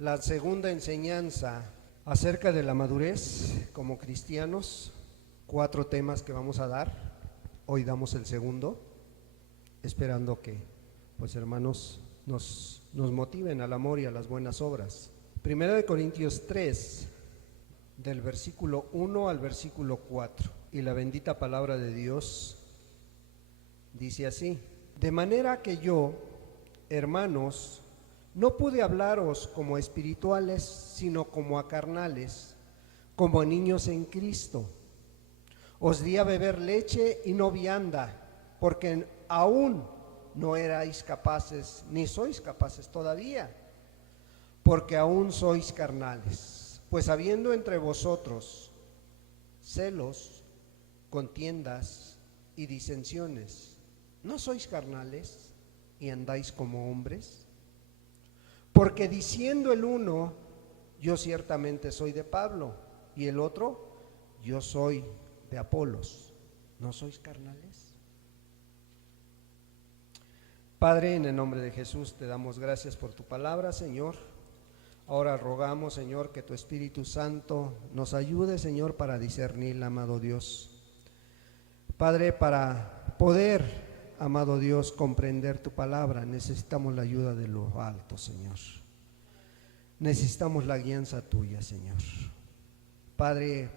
la segunda enseñanza acerca de la madurez como cristianos. 4 temas que vamos a dar. Hoy damos el segundo, esperando que, pues hermanos, nos motiven al amor y a las buenas obras. Primera de Corintios 3, del versículo 1 al versículo 4. Y la bendita palabra de Dios dice así: de manera que yo, hermanos, no pude hablaros como a espirituales, sino como a carnales, como a niños en Cristo. Os di a beber leche y no vianda, porque aún no erais capaces, ni sois capaces todavía, porque aún sois carnales. Pues habiendo entre vosotros celos, contiendas y disensiones, ¿no sois carnales y andáis como hombres? Porque diciendo el uno, yo ciertamente soy de Pablo, y el otro, yo soy de Apolos, ¿no sois carnales? Padre, en el nombre de Jesús te damos gracias por tu palabra, Señor. Ahora rogamos, Señor, que tu Espíritu Santo nos ayude, Señor, para discernir, amado Dios. Padre, para poder, amado Dios, comprender tu palabra, necesitamos la ayuda de lo alto, Señor. Necesitamos la guianza tuya, Señor. Padre,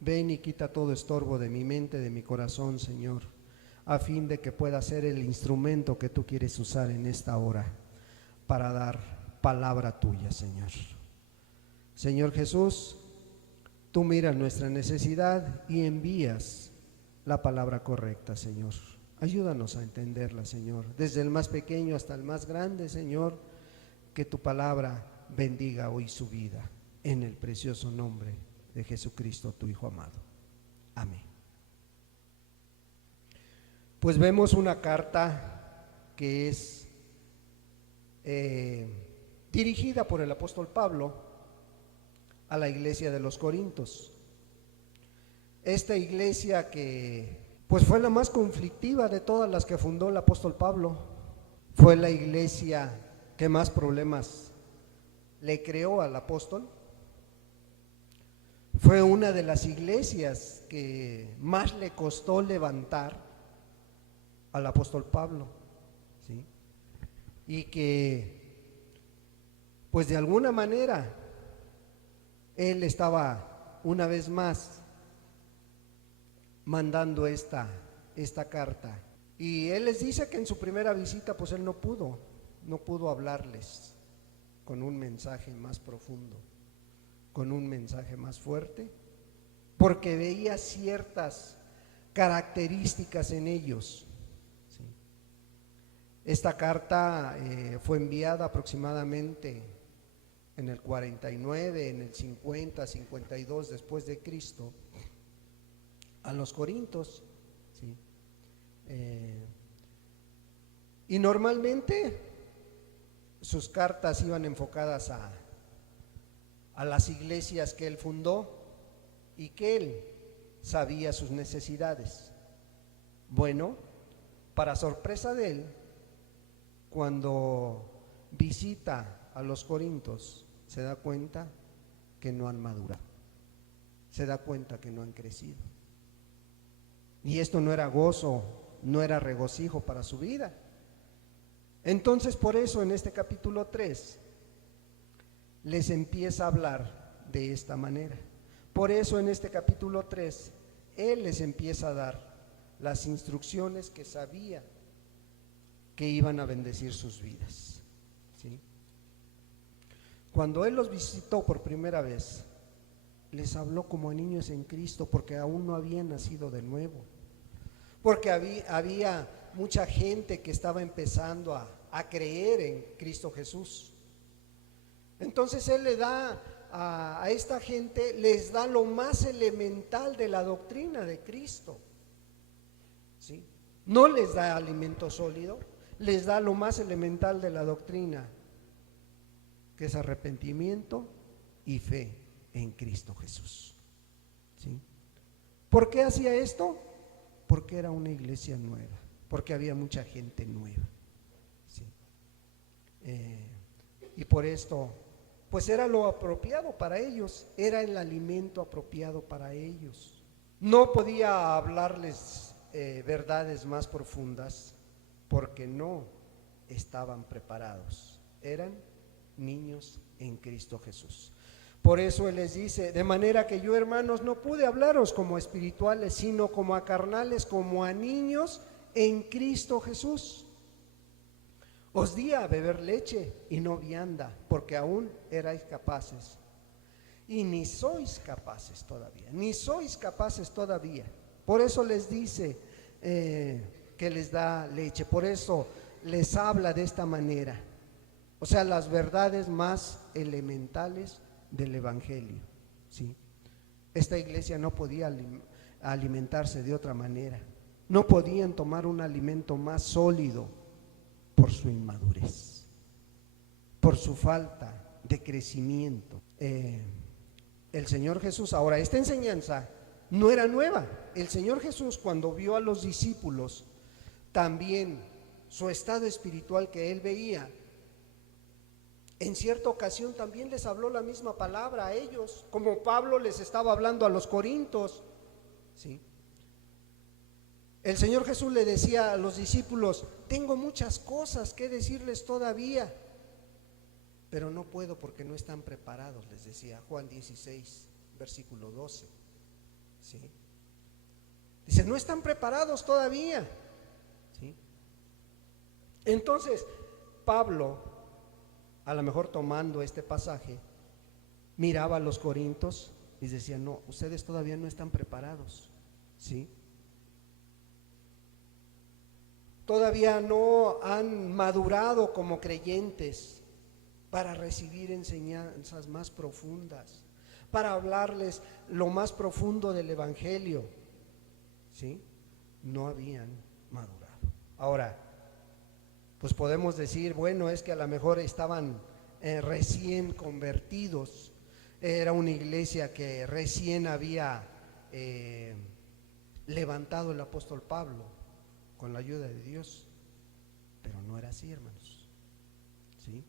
ven y quita todo estorbo de mi mente, de mi corazón, Señor, a fin de que pueda ser el instrumento que tú quieres usar en esta hora para dar palabra tuya, Señor. Señor Jesús, tú miras nuestra necesidad y envías la palabra correcta, Señor. Ayúdanos a entenderla, Señor, desde el más pequeño hasta el más grande, Señor. Que tu palabra bendiga hoy su vida, en el precioso nombre de Jesucristo, tu Hijo amado. Amén. Pues vemos una carta que es dirigida por el apóstol Pablo a la iglesia de los Corintios. Esta iglesia que pues fue la más conflictiva de todas las que fundó el apóstol Pablo, fue la iglesia que más problemas le creó al apóstol, fue una de las iglesias que más le costó levantar al apóstol Pablo, ¿sí? Y que pues de alguna manera él estaba una vez más mandando esta carta, y él les dice que en su primera visita pues él no pudo hablarles con un mensaje más profundo, con un mensaje más fuerte, porque veía ciertas características en ellos, ¿sí? Esta carta fue enviada aproximadamente en el 49, en el 50, 52 después de Cristo a los Corintios, ¿sí? Y normalmente sus cartas iban enfocadas a las iglesias que él fundó y que él sabía sus necesidades. Bueno, para sorpresa de él, cuando visita a los Corintios, se da cuenta que no han madurado, se da cuenta que no han crecido. Y esto no era gozo, no era regocijo para su vida. Entonces, por eso en este capítulo 3 les empieza a hablar de esta manera. Por eso en este capítulo 3 él les empieza a dar las instrucciones que sabía que iban a bendecir sus vidas, ¿sí? Cuando él los visitó por primera vez, les habló como a niños en Cristo, porque aún no habían nacido de nuevo, porque había mucha gente que estaba empezando a creer en Cristo Jesús. Entonces él le da a esta gente, les da lo más elemental de la doctrina de Cristo, ¿sí? No les da alimento sólido, les da lo más elemental de la doctrina, que es arrepentimiento y fe en Cristo Jesús, ¿sí? ¿Por qué hacía esto? Porque era una iglesia nueva, porque había mucha gente nueva, ¿sí? Y por esto pues era lo apropiado para ellos, era el alimento apropiado para ellos. No podía hablarles verdades más profundas porque no estaban preparados. Eran niños en Cristo Jesús. Por eso Él les dice: de manera que yo, hermanos, no pude hablaros como espirituales, sino como a carnales, como a niños en Cristo Jesús. Os di a beber leche y no vianda, porque aún erais capaces. Y ni sois capaces todavía. Por eso les dice que les da leche, por eso les habla de esta manera. O sea, las verdades más elementales del Evangelio, ¿sí? Esta iglesia no podía alimentarse de otra manera. No podían tomar un alimento más sólido por su inmadurez, por su falta de crecimiento. El Señor Jesús, ahora esta enseñanza no era nueva. El Señor Jesús, cuando vio a los discípulos, también su estado espiritual que Él veía, en cierta ocasión también les habló la misma palabra a ellos, como Pablo les estaba hablando a los corintios, ¿sí? El Señor Jesús le decía a los discípulos: tengo muchas cosas que decirles todavía, pero no puedo porque no están preparados, les decía Juan 16, versículo 12, ¿sí? Dice: no están preparados todavía, ¿sí? Entonces Pablo, a lo mejor tomando este pasaje, miraba a los corintios y decía: no, ustedes todavía no están preparados, ¿sí? Todavía no han madurado como creyentes para recibir enseñanzas más profundas, para hablarles lo más profundo del Evangelio, ¿sí? No habían madurado. Ahora, pues podemos decir, bueno, es que a lo mejor estaban recién convertidos, era una iglesia que recién había levantado el apóstol Pablo con la ayuda de Dios, pero no era así, hermanos, ¿sí?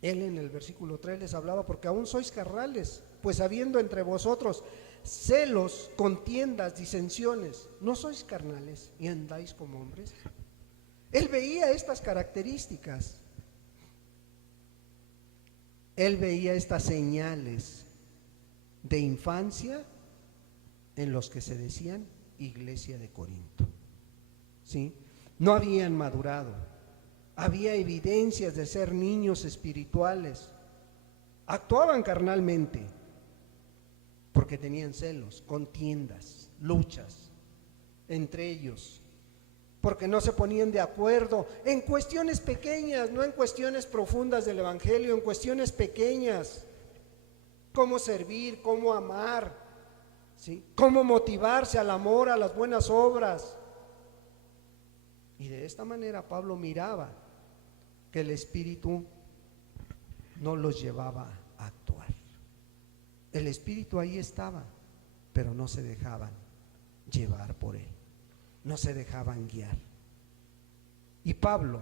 Él en el versículo 3 les hablaba: porque aún sois carnales, pues habiendo entre vosotros celos, contiendas, disensiones, ¿no sois carnales y andáis como hombres? Él veía estas características, él veía estas señales de infancia en los que se decían iglesia de Corinto, ¿sí? No habían madurado, había evidencias de ser niños espirituales, actuaban carnalmente porque tenían celos, contiendas, luchas entre ellos, porque no se ponían de acuerdo en cuestiones pequeñas, no en cuestiones profundas del Evangelio, en cuestiones pequeñas: cómo servir, cómo amar, ¿sí? Cómo motivarse al amor, a las buenas obras. Y de esta manera Pablo miraba que el Espíritu no los llevaba a actuar. El Espíritu ahí estaba, pero no se dejaban llevar por él, no se dejaban guiar. Y Pablo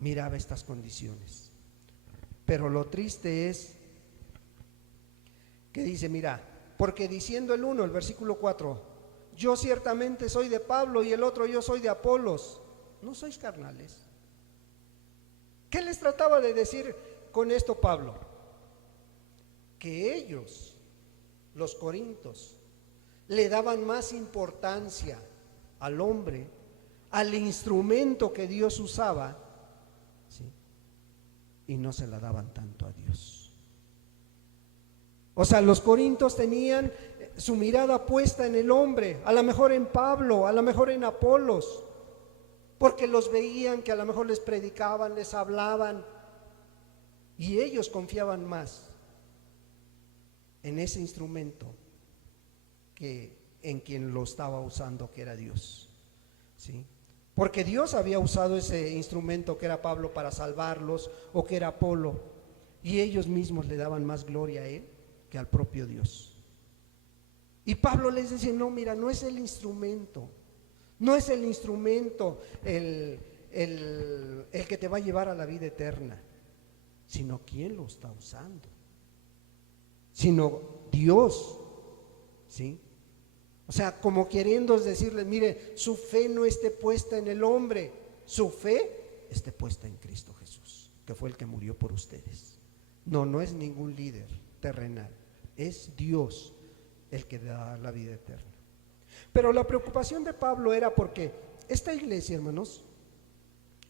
miraba estas condiciones. Pero lo triste es que dice, mira, porque diciendo el uno, el versículo 4, yo ciertamente soy de Pablo y el otro yo soy de Apolos, ¿no sois carnales? ¿Qué les trataba de decir con esto Pablo? Que ellos, los corintios, le daban más importancia al hombre, al instrumento que Dios usaba, ¿sí? Y no se la daban tanto a Dios. O sea, los corintios tenían su mirada puesta en el hombre, a lo mejor en Pablo, a lo mejor en Apolos, porque los veían que a lo mejor les predicaban, les hablaban, y ellos confiaban más en ese instrumento que en quien lo estaba usando, que era Dios, ¿sí? Porque Dios había usado ese instrumento que era Pablo para salvarlos, o que era Apolo, y ellos mismos le daban más gloria a él que al propio Dios. Y Pablo les dice, no, mira, no es el instrumento, no es el instrumento el que te va a llevar a la vida eterna. sino quién lo está usando, sino Dios, ¿sí? O sea, como queriendo decirles, mire, su fe no esté puesta en el hombre, su fe esté puesta en Cristo Jesús, que fue el que murió por ustedes. No es ningún líder terrenal, es Dios el que da la vida eterna. Pero la preocupación de Pablo era porque esta iglesia, hermanos,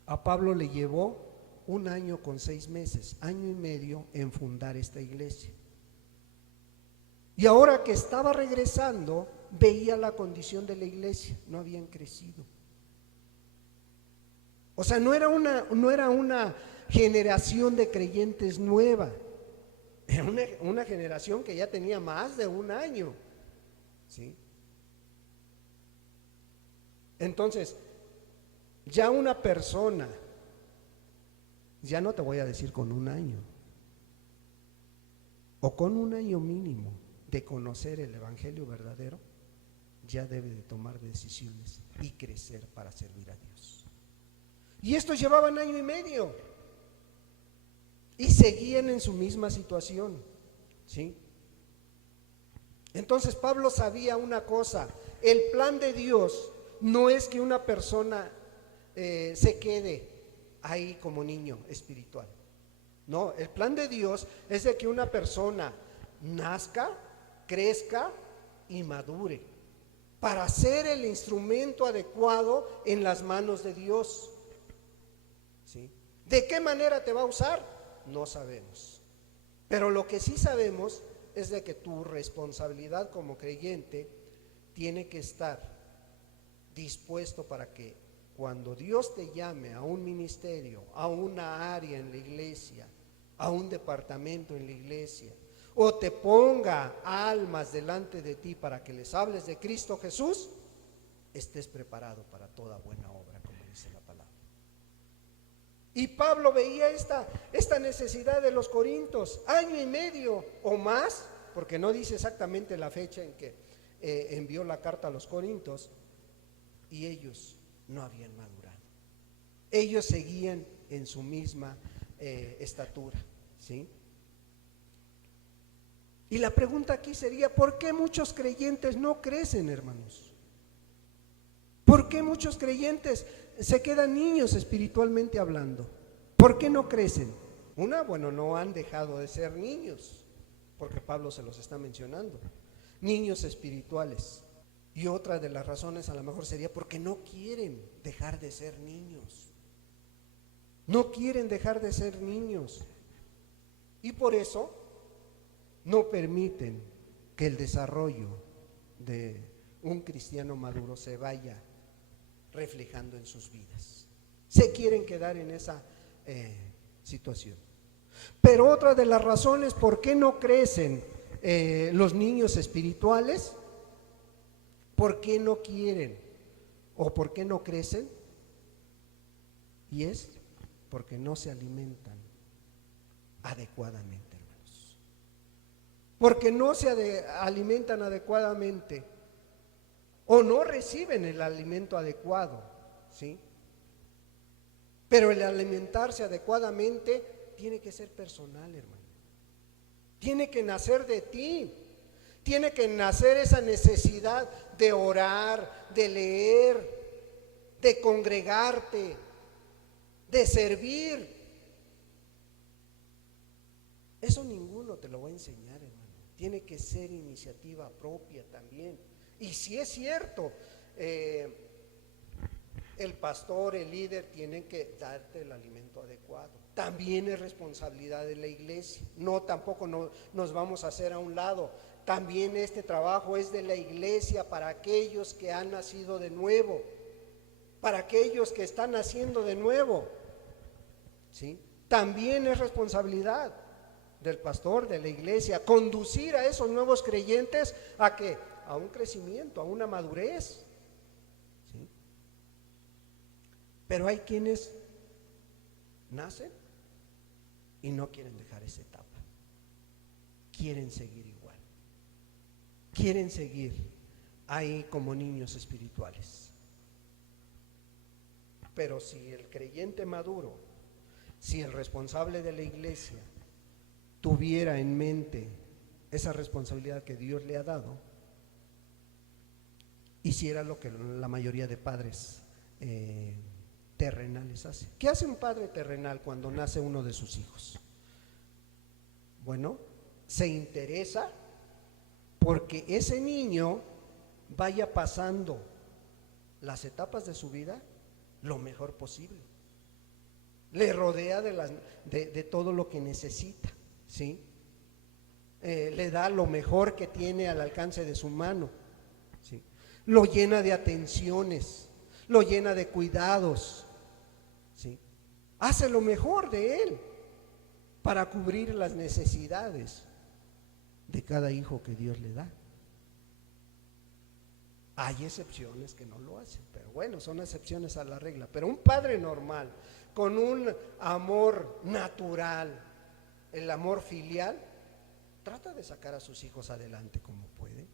a Pablo le llevó 1 año con 6 meses, año y medio en fundar esta iglesia. Y ahora que estaba regresando, veía la condición de la iglesia, no habían crecido. O sea, no era una generación de creyentes nueva, era una generación que ya tenía más de 1 año, ¿sí? Entonces, ya una persona, ya no te voy a decir con 1 año, o con 1 año mínimo de conocer el evangelio verdadero, ya debe de tomar decisiones y crecer para servir a Dios. Y estos llevaban 1 año y medio y seguían en su misma situación, ¿sí? Entonces Pablo sabía una cosa: el plan de Dios no es que una persona se quede ahí como niño espiritual. No, el plan de Dios es de que una persona nazca, crezca y madure para ser el instrumento adecuado en las manos de Dios, ¿sí? ¿De qué manera te va a usar? No sabemos, pero lo que sí sabemos es de que tu responsabilidad como creyente tiene que estar dispuesto para que cuando Dios te llame a un ministerio, a una área en la iglesia, a un departamento en la iglesia, o te ponga almas delante de ti para que les hables de Cristo Jesús, estés preparado para toda buena obra, como dice la palabra. Y Pablo veía esta necesidad de los corintios, 1 año y medio o más, porque no dice exactamente la fecha en que envió la carta a los corintios, y ellos no habían madurado. Ellos seguían en su misma estatura, ¿sí? Y la pregunta aquí sería: ¿por qué muchos creyentes no crecen, hermanos? ¿Por qué muchos creyentes se quedan niños espiritualmente hablando? ¿Por qué no crecen? Bueno, no han dejado de ser niños, porque Pablo se los está mencionando, niños espirituales. Y otra de las razones a lo mejor sería porque no quieren dejar de ser niños. No quieren dejar de ser niños. Y por eso no permiten que el desarrollo de un cristiano maduro se vaya reflejando en sus vidas. Se quieren quedar en esa situación. Pero otra de las razones por qué no crecen los niños espirituales, ¿por qué no quieren o por qué no crecen? Y es porque no se alimentan adecuadamente, hermanos. Porque no se alimentan adecuadamente o no reciben el alimento adecuado, ¿sí? Pero el alimentarse adecuadamente tiene que ser personal, hermano. Tiene que nacer de ti. Tiene que nacer esa necesidad de orar, de leer, de congregarte, de servir. Eso ninguno te lo va a enseñar, hermano. Tiene que ser iniciativa propia también. Y si es cierto, el pastor, el líder tienen que darte el alimento adecuado. También es responsabilidad de la iglesia. Tampoco nos vamos a hacer a un lado. También este trabajo es de la iglesia para aquellos que han nacido de nuevo, para aquellos que están naciendo de nuevo, ¿sí? También es responsabilidad del pastor, de la iglesia, conducir a esos nuevos creyentes a ¿qué? A un crecimiento, a una madurez, ¿sí? Pero hay quienes nacen y no quieren dejar esa etapa, quieren seguir igual. Quieren seguir ahí como niños espirituales. Pero si el creyente maduro si el responsable de la iglesia tuviera en mente esa responsabilidad que Dios le ha dado, hiciera lo que la mayoría de padres terrenales hace. ¿Qué hace un padre terrenal cuando nace uno de sus hijos? Bueno, se interesa porque ese niño vaya pasando las etapas de su vida lo mejor posible. Le rodea de todo lo que necesita, ¿sí? Le da lo mejor que tiene al alcance de su mano, ¿sí? Lo llena de atenciones, lo llena de cuidados, ¿sí? Hace lo mejor de él para cubrir las necesidades de cada hijo que Dios le da. Hay excepciones que no lo hacen, pero bueno, son excepciones a la regla. Pero un padre normal, con un amor natural, el amor filial, trata de sacar a sus hijos adelante como puede.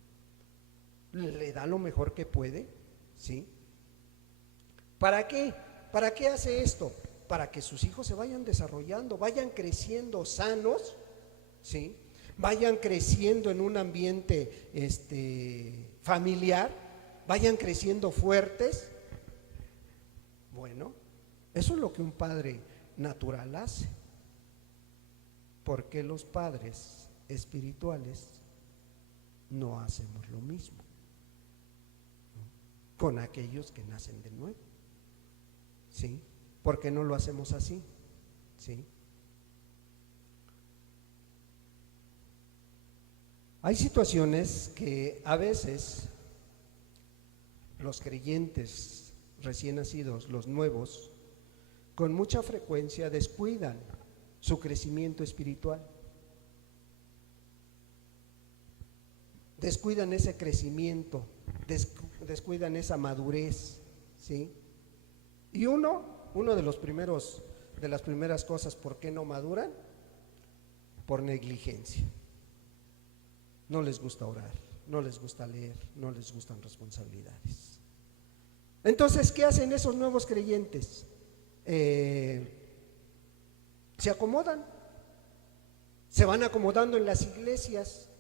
Le da lo mejor que puede, ¿sí? ¿Para qué? ¿Para qué hace esto? Para que sus hijos se vayan desarrollando, vayan creciendo sanos, ¿sí? Vayan creciendo en un ambiente familiar, vayan creciendo fuertes. Bueno, eso es lo que un padre natural hace. ¿Por qué los padres espirituales no hacemos lo mismo con aquellos que nacen de nuevo? ¿Sí? ¿Por qué no lo hacemos así? ¿Sí? Hay situaciones que a veces los creyentes recién nacidos, los nuevos, con mucha frecuencia descuidan su crecimiento espiritual. Descuidan ese crecimiento, descuidan esa madurez, ¿sí? Y uno de las primeras cosas, ¿por qué no maduran? Por negligencia. No les gusta orar, no les gusta leer, no les gustan responsabilidades. Entonces, ¿qué hacen esos nuevos creyentes? Se acomodan, se van acomodando en las iglesias,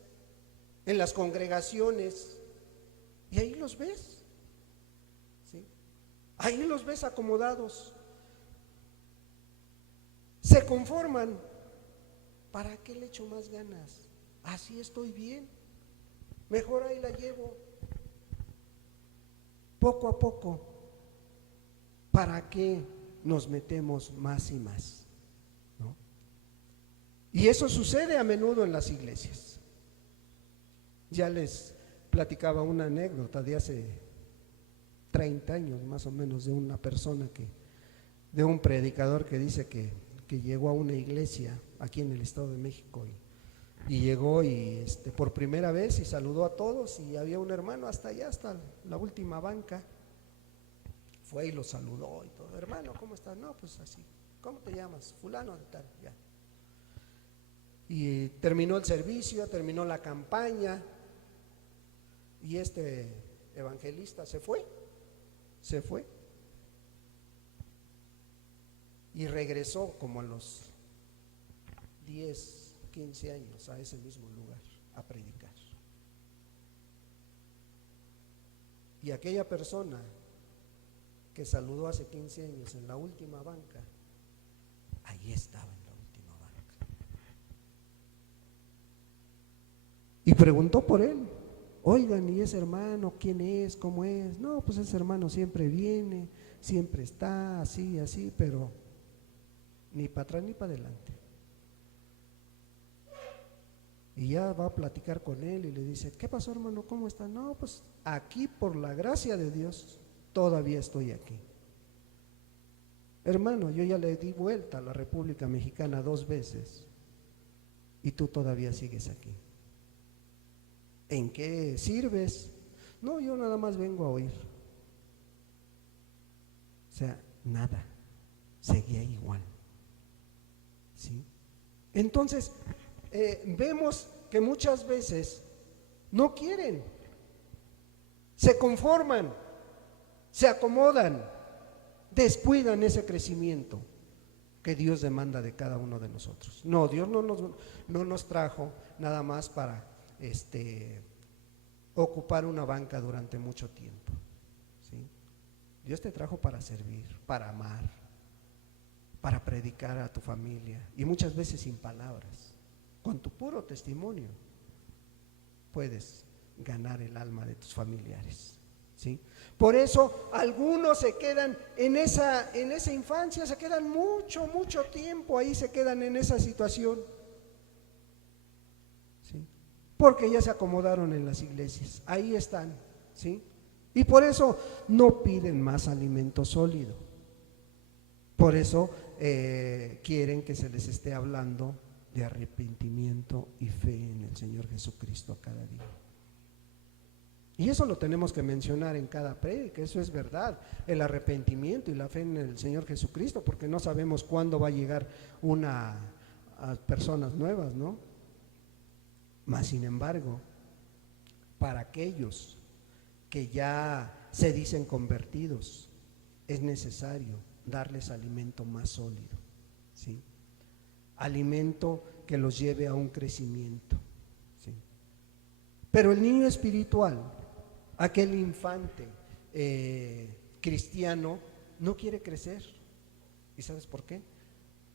en las congregaciones, y ahí los ves, ¿sí? Ahí los ves acomodados. Se conforman. ¿Para qué le echo más ganas? Así estoy bien, mejor ahí la llevo, poco a poco. ¿Para qué nos metemos más y más? ¿No? Y eso sucede a menudo en las iglesias. Ya les platicaba una anécdota de hace 30 años más o menos, de una persona de un predicador que dice que llegó a una iglesia aquí en el Estado de México y llegó y por primera vez y saludó a todos, y había un hermano hasta allá, hasta la última banca. Fue y lo saludó y todo. Hermano, ¿cómo estás? No, pues así. ¿Cómo te llamas? Fulano de tal, ya. Y terminó el servicio, terminó la campaña, y este evangelista se fue y regresó como a los 10, 15 años a ese mismo lugar a predicar. Y aquella persona que saludó hace 15 años en la última banca, ahí estaba en la última banca. Y preguntó por él. Oigan, ¿y ese hermano quién es? ¿Cómo es? No, pues ese hermano siempre viene, siempre está así, así, pero ni para atrás ni para adelante. Y ya va a platicar con él y le dice: ¿qué pasó, hermano? ¿Cómo está? No, pues aquí, por la gracia de Dios, todavía estoy aquí. Hermano, yo ya le di vuelta a la República Mexicana 2 veces y tú todavía sigues aquí. ¿En qué sirves? No, yo nada más vengo a oír. O sea, nada, seguía igual, ¿sí? Entonces, vemos que muchas veces no quieren, se conforman, se acomodan, descuidan ese crecimiento. que Dios demanda de cada uno de nosotros. No, Dios no nos trajo nada más para ocupar una banca durante mucho tiempo, ¿sí? Dios te trajo para servir, para amar, para predicar a tu familia, y muchas veces sin palabras, con tu puro testimonio puedes ganar el alma de tus familiares, ¿sí? Por eso algunos se quedan en esa infancia, se quedan mucho tiempo ahí, se quedan en esa situación, ¿sí? Porque ya se acomodaron en las iglesias, ahí están, ¿sí? Y por eso no piden más alimento sólido. Por eso quieren que se les esté hablando de arrepentimiento y fe en el Señor Jesucristo cada día. Y eso lo tenemos que mencionar en cada prédica, eso es verdad, el arrepentimiento y la fe en el Señor Jesucristo, porque no sabemos cuándo va a llegar a personas nuevas, ¿no? Mas sin embargo, para aquellos que ya se dicen convertidos, es necesario darles alimento más sólido, ¿sí? Alimento que los lleve a un crecimiento, ¿sí? Pero el niño espiritual, aquel infante cristiano, no quiere crecer. ¿Y sabes por qué?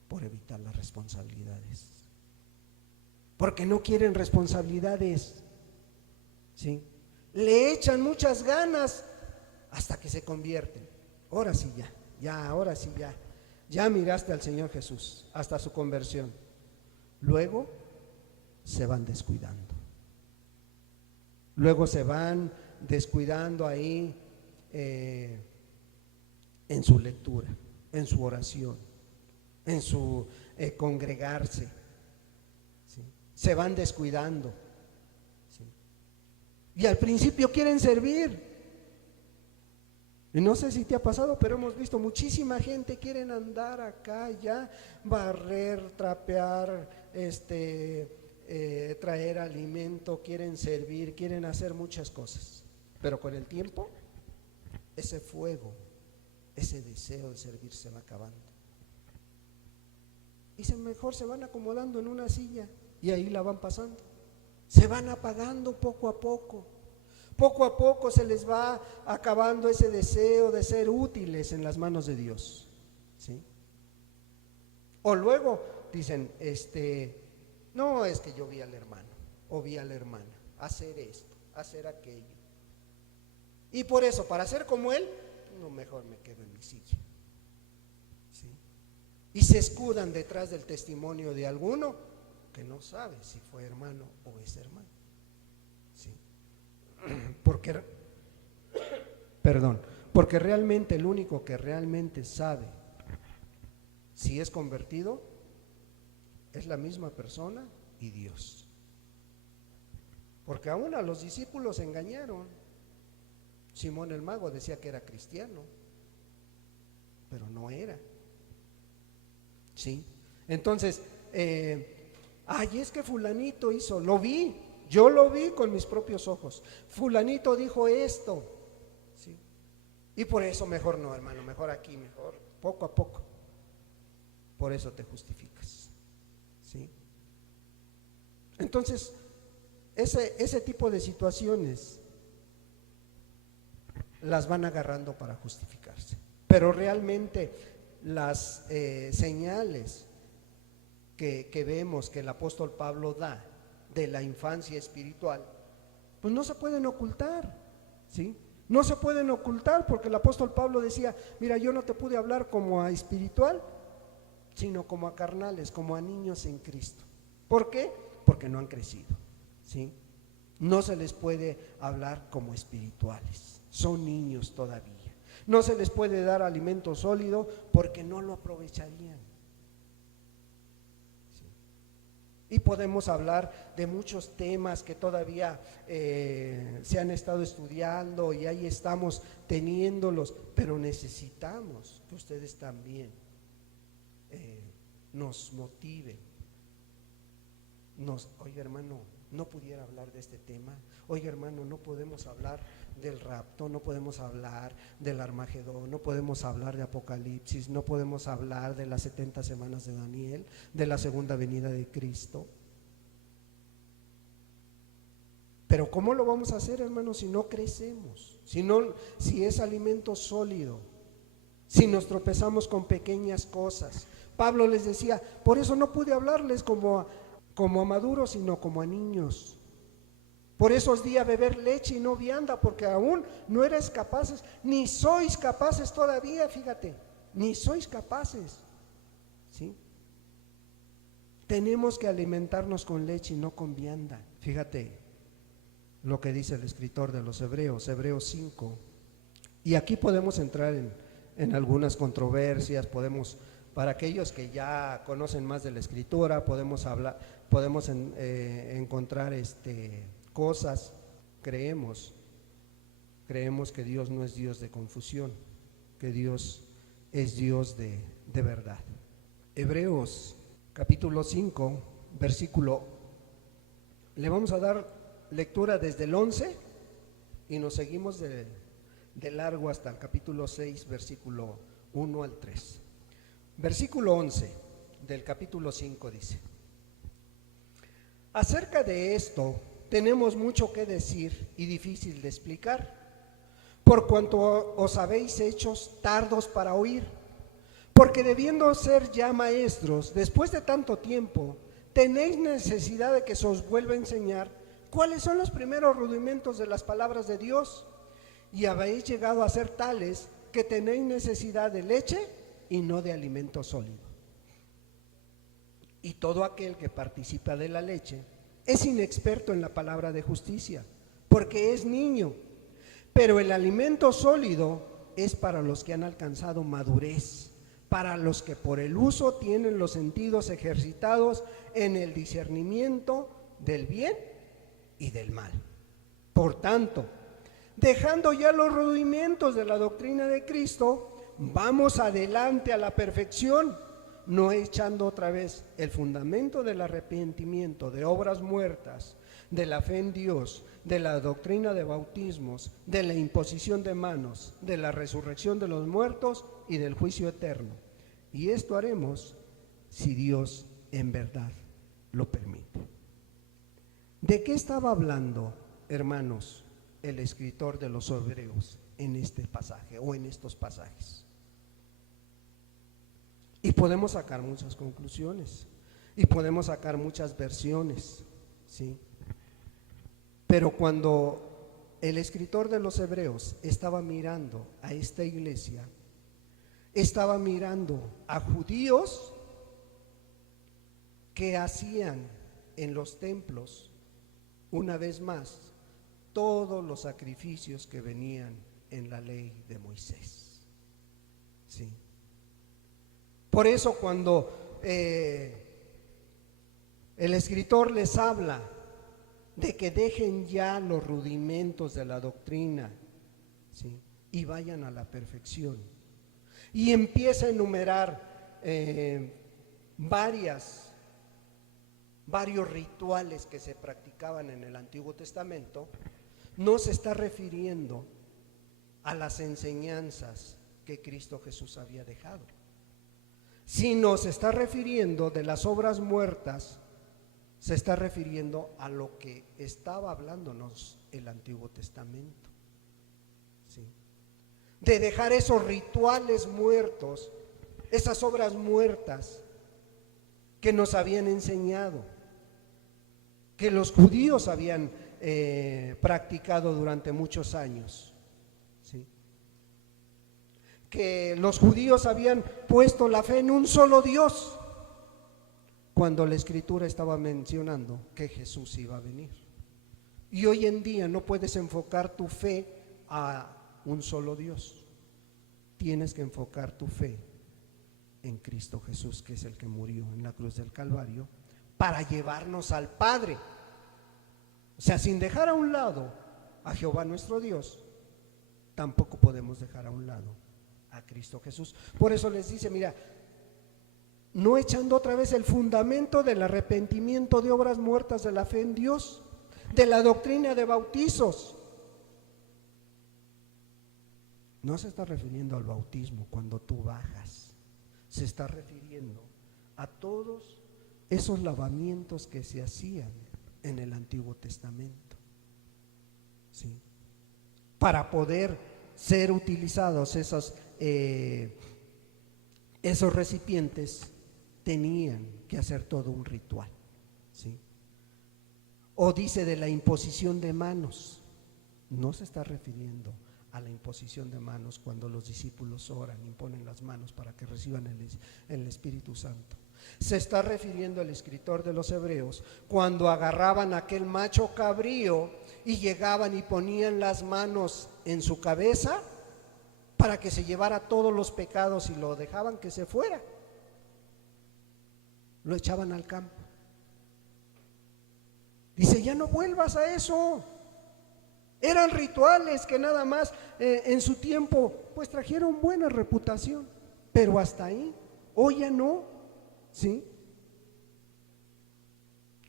Por evitar las responsabilidades, porque no quieren responsabilidades, ¿sí? Le echan muchas ganas hasta que se convierten. Ahora sí ahora sí ya miraste al Señor Jesús hasta su conversión. Luego se van descuidando. Luego se van descuidando ahí en su lectura, en su oración, en su congregarse, ¿sí? Se van descuidando, ¿sí? Y al principio quieren servir. Y no sé si te ha pasado, pero hemos visto muchísima gente quieren andar acá ya, barrer, trapear, traer alimento, quieren servir, quieren hacer muchas cosas. Pero con el tiempo, ese fuego, ese deseo de servir se va acabando. Y mejor se van acomodando en una silla y ahí la van pasando. Se van apagando poco a poco. Poco a poco se les va acabando ese deseo de ser útiles en las manos de Dios, ¿sí? O luego dicen, no, es que yo vi al hermano o vi a la hermana hacer esto, hacer aquello, y por eso, para ser como él, no, mejor me quedo en mi silla, ¿sí? Y se escudan detrás del testimonio de alguno que no sabe si fue hermano o es hermano, ¿sí? Porque realmente el único que realmente sabe si es convertido es la misma persona y Dios. Porque aún a los discípulos engañaron. Simón el mago decía que era cristiano, pero no era, ¿sí? Entonces, es que fulanito hizo, yo lo vi con mis propios ojos, fulanito dijo esto, ¿sí? Y por eso mejor no, hermano, mejor aquí, mejor poco a poco. Por eso te justificas, ¿sí? Entonces, ese tipo de situaciones las van agarrando para justificarse. Pero realmente las señales que vemos que el apóstol Pablo da de la infancia espiritual, pues no se pueden ocultar, ¿sí? No se pueden ocultar, porque el apóstol Pablo decía, mira, yo no te pude hablar como a espiritual, sino como a carnales, como a niños en Cristo. ¿Por qué? Porque no han crecido, ¿sí? No se les puede hablar como espirituales, son niños todavía. No se les puede dar alimento sólido porque no lo aprovecharían. Y podemos hablar de muchos temas que todavía se han estado estudiando y ahí estamos teniéndolos, pero necesitamos que ustedes también nos motiven, oiga hermano, no pudiera hablar de este tema. Oiga hermano, no podemos hablar del rapto, no podemos hablar del Armagedón, no podemos hablar de Apocalipsis, no podemos hablar de las 70 semanas de Daniel, de la segunda venida de Cristo. Pero ¿cómo lo vamos a hacer, hermano, si no crecemos? Si es alimento sólido, si nos tropezamos con pequeñas cosas. Pablo les decía, por eso no pude hablarles como a maduros, sino como a niños. Por eso os di a beber leche y no vianda, porque aún no erais capaces, ni sois capaces todavía, fíjate, ni sois capaces, ¿sí? Tenemos que alimentarnos con leche y no con vianda. Fíjate lo que dice el escritor de los Hebreos, Hebreos 5. Y aquí podemos entrar en algunas controversias, para aquellos que ya conocen más de la escritura, podemos encontrar cosas. Creemos que Dios no es Dios de confusión, que Dios es Dios de verdad. Hebreos capítulo 5, versículo, le vamos a dar lectura desde el 11 y nos seguimos de largo hasta el capítulo 6, versículo 1 al 3. Versículo 11 del capítulo 5 dice: acerca de esto tenemos mucho que decir y difícil de explicar, por cuanto os habéis hecho tardos para oír, porque debiendo ser ya maestros, después de tanto tiempo, tenéis necesidad de que se os vuelva a enseñar cuáles son los primeros rudimentos de las palabras de Dios, y habéis llegado a ser tales que tenéis necesidad de leche y no de alimento sólido. Y todo aquel que participa de la leche es inexperto en la palabra de justicia, porque es niño, pero el alimento sólido es para los que han alcanzado madurez, para los que por el uso tienen los sentidos ejercitados en el discernimiento del bien y del mal. Por tanto, dejando ya los rudimentos de la doctrina de Cristo, vamos adelante a la perfección, no echando otra vez el fundamento del arrepentimiento, de obras muertas, de la fe en Dios, de la doctrina de bautismos, de la imposición de manos, de la resurrección de los muertos y del juicio eterno. Y esto haremos si Dios en verdad lo permite. ¿De qué estaba hablando, hermanos, el escritor de los Hebreos en este pasaje o en estos pasajes? Y podemos sacar muchas conclusiones y podemos sacar muchas versiones, ¿sí? Pero cuando el escritor de los Hebreos estaba mirando a esta iglesia, estaba mirando a judíos que hacían en los templos, una vez más, todos los sacrificios que venían en la ley de Moisés, ¿sí? Por eso cuando el escritor les habla de que dejen ya los rudimentos de la doctrina, ¿sí?, y vayan a la perfección, y empieza a enumerar varios rituales que se practicaban en el Antiguo Testamento, no se está refiriendo a las enseñanzas que Cristo Jesús había dejado, sino se está refiriendo de las obras muertas, se está refiriendo a lo que estaba hablándonos el Antiguo Testamento, ¿sí?, de dejar esos rituales muertos, esas obras muertas que nos habían enseñado, que los judíos habían practicado durante muchos años, ¿sí?, que los judíos habían puesto la fe en un solo Dios, cuando la escritura estaba mencionando que Jesús iba a venir. Y hoy en día no puedes enfocar tu fe a un solo Dios, tienes que enfocar tu fe en Cristo Jesús, que es el que murió en la cruz del Calvario para llevarnos al Padre. O sea, sin dejar a un lado a Jehová nuestro Dios, tampoco podemos dejar a un lado a Cristo Jesús. Por eso les dice, mira, no echando otra vez el fundamento del arrepentimiento de obras muertas de la fe en Dios, de la doctrina de bautizos. No se está refiriendo al bautismo cuando tú bajas, se está refiriendo a todos esos lavamientos que se hacían en el Antiguo Testamento, ¿sí? Para poder ser utilizados esos recipientes, tenían que hacer todo un ritual, ¿sí? O dice de la imposición de manos. No se está refiriendo a la imposición de manos cuando los discípulos oran, imponen las manos para que reciban el Espíritu Santo. Se está refiriendo el escritor de los Hebreos cuando agarraban aquel macho cabrío y llegaban y ponían las manos en su cabeza para que se llevara todos los pecados y lo dejaban que se fuera. Lo echaban al campo. Dice, ya no vuelvas a eso. Eran rituales que nada más en su tiempo pues trajeron buena reputación, pero hasta ahí. Hoy ya no, ¿sí?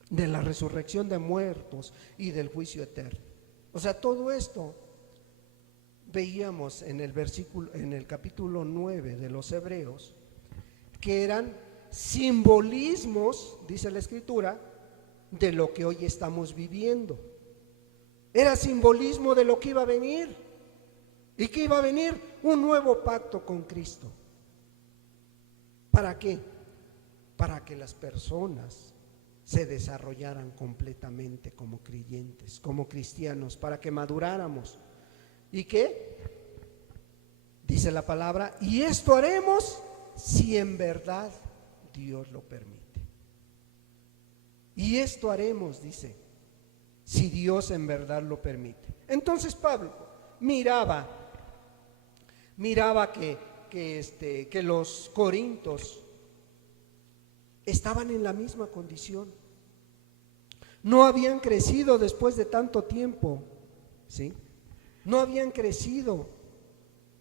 De la resurrección de muertos y del juicio eterno. O sea, todo esto veíamos en el capítulo 9 de los Hebreos, que eran simbolismos, dice la Escritura, de lo que hoy estamos viviendo. Era simbolismo de lo que iba a venir. ¿Y qué iba a venir? Un nuevo pacto con Cristo. ¿Para qué? Para que las personas se desarrollaran completamente como creyentes, como cristianos, para que maduráramos. ¿Y qué? Dice la palabra, y esto haremos si en verdad Dios lo permite. Y esto haremos, dice, si Dios en verdad lo permite. Entonces Pablo miraba que los corintios estaban en la misma condición. No habían crecido después de tanto tiempo, ¿sí? No habían crecido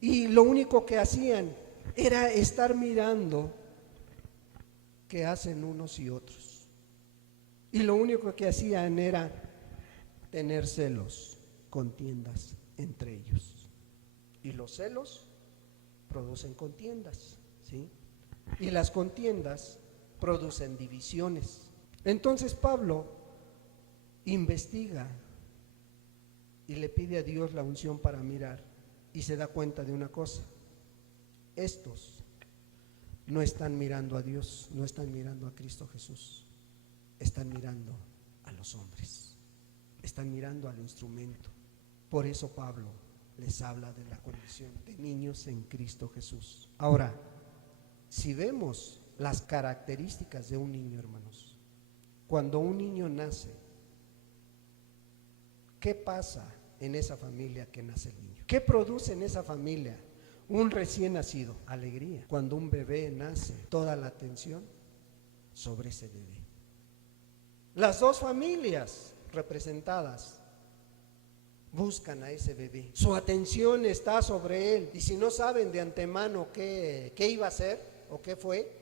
y lo único que hacían era estar mirando qué hacen unos y otros. Y lo único que hacían era tener celos, contiendas entre ellos. Y los celos producen contiendas, ¿sí? Y las contiendas producen divisiones. Entonces Pablo investiga y le pide a Dios la unción para mirar y se da cuenta de una cosa: estos no están mirando a Dios, no están mirando a Cristo Jesús, están mirando a los hombres, están mirando al instrumento. Por eso Pablo les habla de la condición de niños en Cristo Jesús. Ahora, si vemos las características de un niño, hermanos, cuando un niño nace, ¿qué pasa en esa familia que nace el niño? ¿Qué produce en esa familia un recién nacido? Alegría. Cuando un bebé nace, toda la atención sobre ese bebé. Las dos familias representadas buscan a ese bebé, su atención está sobre él, y si no saben de antemano qué iba a ser o qué fue,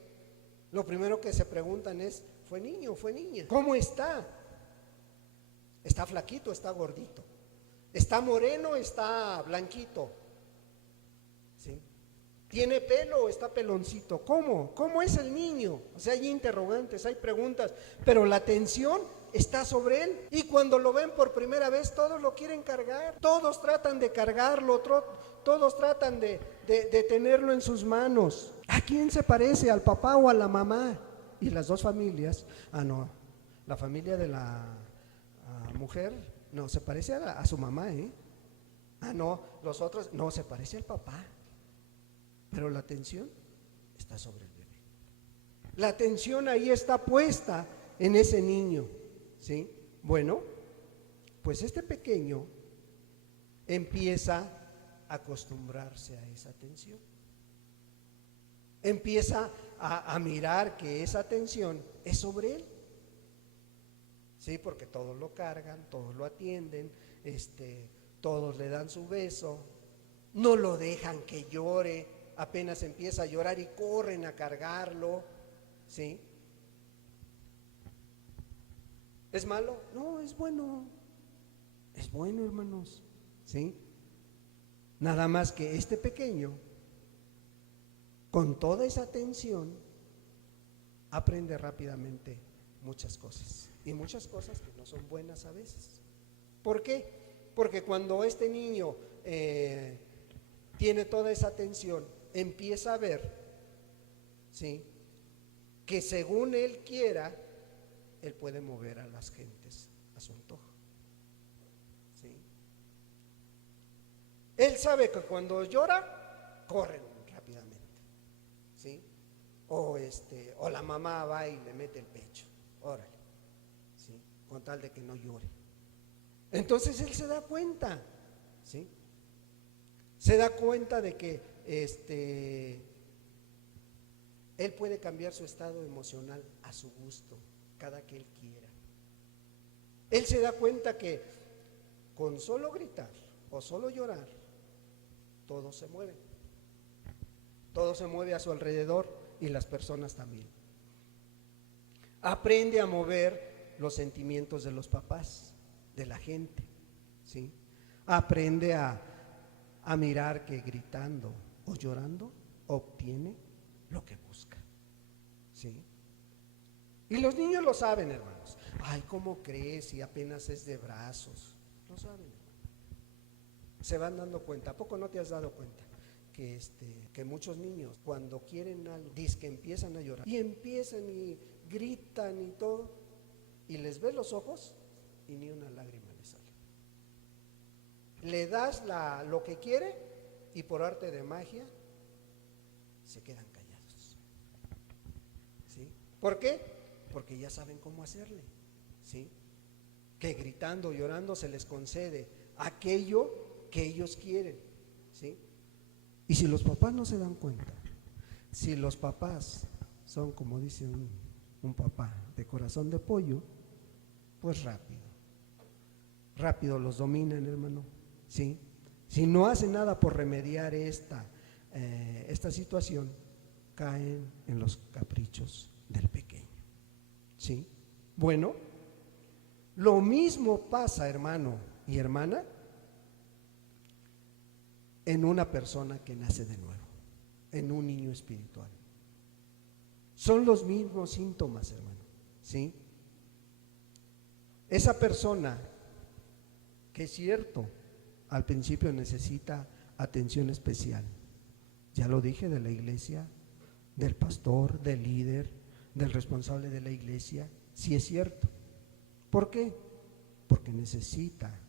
lo primero que se preguntan es: ¿fue niño o fue niña? ¿Cómo está? ¿Está flaquito o está gordito? ¿Está moreno o está blanquito? ¿Sí? ¿Tiene pelo o está peloncito? ¿Cómo es el niño? O sea, hay interrogantes, hay preguntas, pero la atención está sobre él. Y cuando lo ven por primera vez, todos lo quieren cargar, todos tratan de cargarlo, todos tratan de tenerlo en sus manos. ¿A quién se parece? ¿Al papá o a la mamá? Y las dos familias, no, la familia de la mujer, no, se parece a su mamá, no, los otros, no, se parece al papá. Pero la atención está sobre el bebé. La atención ahí está puesta en ese niño, ¿sí? Bueno, pues este pequeño empieza a acostumbrarse a esa atención. Empieza a mirar que esa atención es sobre él. Sí, porque todos lo cargan, todos lo atienden, todos le dan su beso, no lo dejan que llore. Apenas empieza a llorar y corren a cargarlo. ¿sí? ¿Es malo? No, es bueno. Es bueno, hermanos, ¿sí? Nada más que este pequeño, con toda esa atención, aprende rápidamente muchas cosas. Y muchas cosas que no son buenas a veces. ¿Por qué? Porque cuando este niño tiene toda esa atención, empieza a ver, ¿sí?, que según él quiera, él puede mover a las gentes a su antojo, ¿sí? Él sabe que cuando llora, corren rápidamente, ¿sí? O la mamá va y le mete el pecho, órale, ¿sí?, con tal de que no llore. Entonces él se da cuenta, ¿sí? Se da cuenta de que él puede cambiar su estado emocional a su gusto, cada que él quiera. Él se da cuenta que con solo gritar o solo llorar, todo se mueve. Todo se mueve a su alrededor y las personas también. Aprende a mover los sentimientos de los papás, de la gente, ¿sí? Aprende a mirar que gritando o llorando obtiene lo que busca, ¿sí? Y los niños lo saben, hermanos. Ay, ¿cómo crees? Si apenas es de brazos. Lo saben, hermano. Se van dando cuenta. ¿A poco no te has dado cuenta? Que muchos niños cuando quieren algo, dicen que empiezan a llorar. Y empiezan y gritan y todo. Y les ves los ojos y ni una lágrima les sale. Le das lo que quiere y por arte de magia se quedan callados, ¿sí? ¿Por qué? Porque ya saben cómo hacerle, ¿sí? Que gritando, llorando se les concede aquello que ellos quieren, ¿sí? Y si los papás no se dan cuenta, si los papás son, como dice un papá, de corazón de pollo, pues rápido los dominan, hermano, ¿sí? Si no hacen nada por remediar esta situación, caen en los caprichos del pequeño, ¿sí? Bueno, lo mismo pasa, hermano y hermana, en una persona que nace de nuevo, en un niño espiritual. Son los mismos síntomas, hermano, ¿sí? Esa persona que es cierto, al principio necesita atención especial. Ya lo dije, de la iglesia, del pastor, del líder, del responsable de la iglesia. Sí es cierto. ¿Por qué? Porque necesita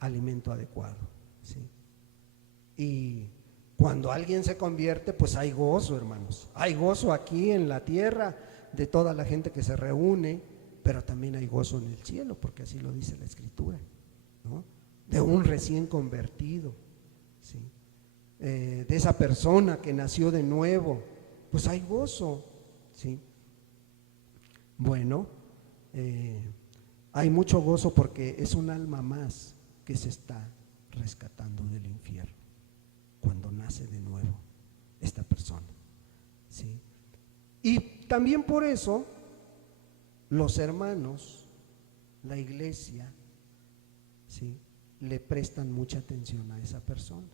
alimento adecuado, ¿sí? Y cuando alguien se convierte, pues hay gozo, hermanos. Hay gozo aquí en la tierra de toda la gente que se reúne, pero también hay gozo en el cielo, porque así lo dice la Escritura, ¿no? De un recién convertido, ¿sí? De esa persona que nació de nuevo, pues hay gozo, ¿sí? Bueno, hay mucho gozo porque es un alma más que se está rescatando del infierno cuando nace de nuevo esta persona, ¿sí? Y también por eso los hermanos, la iglesia, ¿sí?, le prestan mucha atención a esa persona,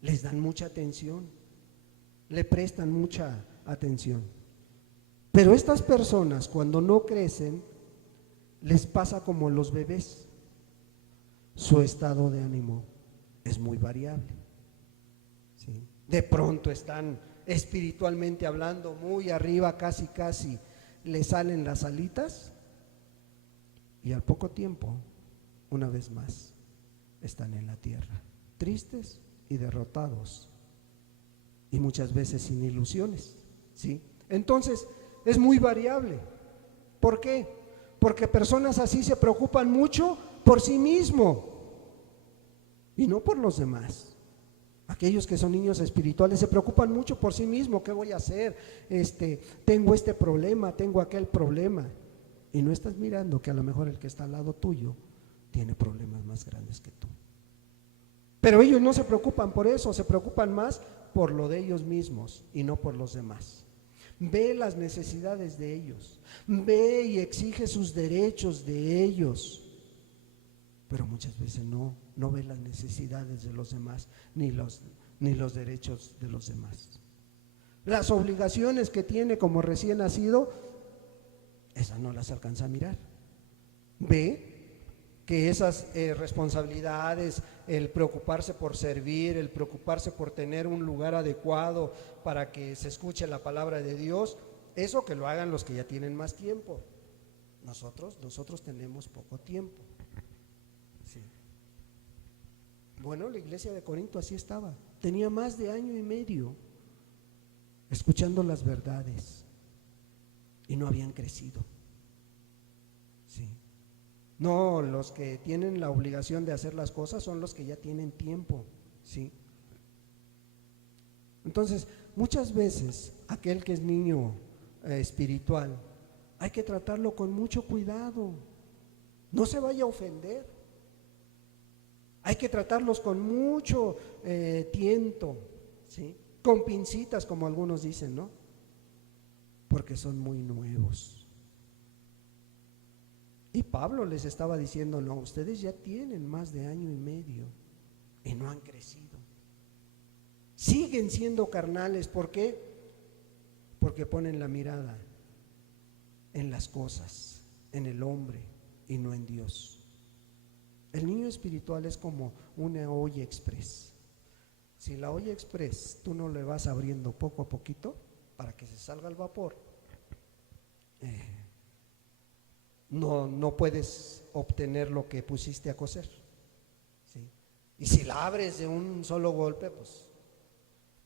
les dan mucha atención, le prestan mucha atención. Pero estas personas, cuando no crecen, les pasa como los bebés. Su estado de ánimo es muy variable, ¿sí? De pronto están espiritualmente hablando muy arriba, casi le salen las alitas, y al poco tiempo, una vez más, están en la tierra, tristes y derrotados, y muchas veces sin ilusiones, ¿sí? Entonces es muy variable. ¿Por qué? Porque personas así se preocupan mucho por sí mismo y no por los demás. Aquellos que son niños espirituales se preocupan mucho por sí mismo. ¿Qué voy a hacer? Tengo este problema, tengo aquel problema, y no estás mirando que a lo mejor el que está al lado tuyo tiene problemas más grandes que tú. Pero ellos no se preocupan por eso, se preocupan más por lo de ellos mismos y no por los demás. ve las necesidades de ellos, ve y exige sus derechos de ellos, pero muchas veces no ve las necesidades de los demás, ni los derechos de los demás. Las obligaciones que tiene como recién nacido, esas no las alcanza a mirar. Ve que esas responsabilidades, el preocuparse por servir, el preocuparse por tener un lugar adecuado para que se escuche la palabra de Dios, eso que lo hagan los que ya tienen más tiempo. Nosotros tenemos poco tiempo. Sí. Bueno, la iglesia de Corinto así estaba. Tenía más de año y medio escuchando las verdades y no habían crecido. Sí. No, los que tienen la obligación de hacer las cosas son los que ya tienen tiempo, ¿sí? Entonces, muchas veces aquel que es niño espiritual, hay que tratarlo con mucho cuidado, no se vaya a ofender. Hay que tratarlos con mucho tiento, ¿sí? Con pincitas, como algunos dicen, ¿no? Porque son muy nuevos. Y Pablo les estaba diciendo, no, ustedes ya tienen más de año y medio y no han crecido. Siguen siendo carnales, ¿por qué? Porque ponen la mirada en las cosas, en el hombre y no en Dios. El niño espiritual es como una olla express. Si la olla express tú no le vas abriendo poco a poquito para que se salga el vapor, no puedes obtener lo que pusiste a cocer, ¿sí? Y si la abres de un solo golpe, pues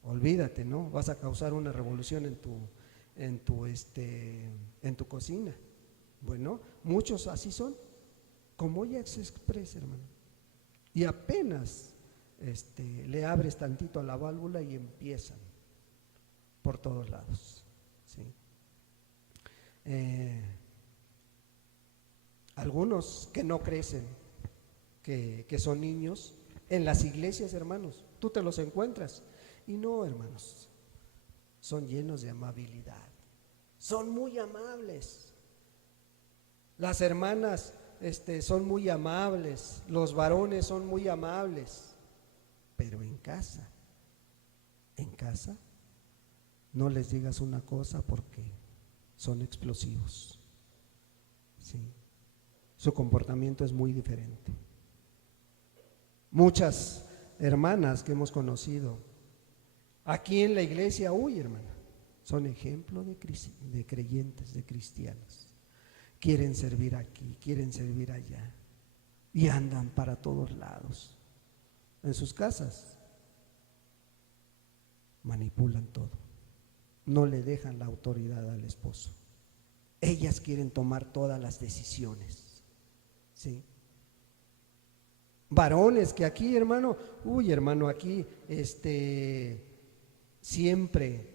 olvídate, ¿no? Vas a causar una revolución en tu cocina. Bueno, muchos así son, como olla express, hermano. Y apenas le abres tantito a la válvula y empiezan por todos lados, ¿sí? Algunos que no crecen, que son niños, en las iglesias, hermanos, tú te los encuentras y no, hermanos, son llenos de amabilidad, son muy amables. Las hermanas son muy amables, los varones son muy amables, pero en casa no les digas una cosa porque son explosivos, ¿sí? Su comportamiento es muy diferente. Muchas hermanas que hemos conocido aquí en la iglesia, hermana, son ejemplo de creyentes, de cristianos. Quieren servir aquí, quieren servir allá y andan para todos lados. En sus casas manipulan todo, no le dejan la autoridad al esposo. Ellas quieren tomar todas las decisiones, ¿sí? Varones que aquí, hermano, hermano, aquí siempre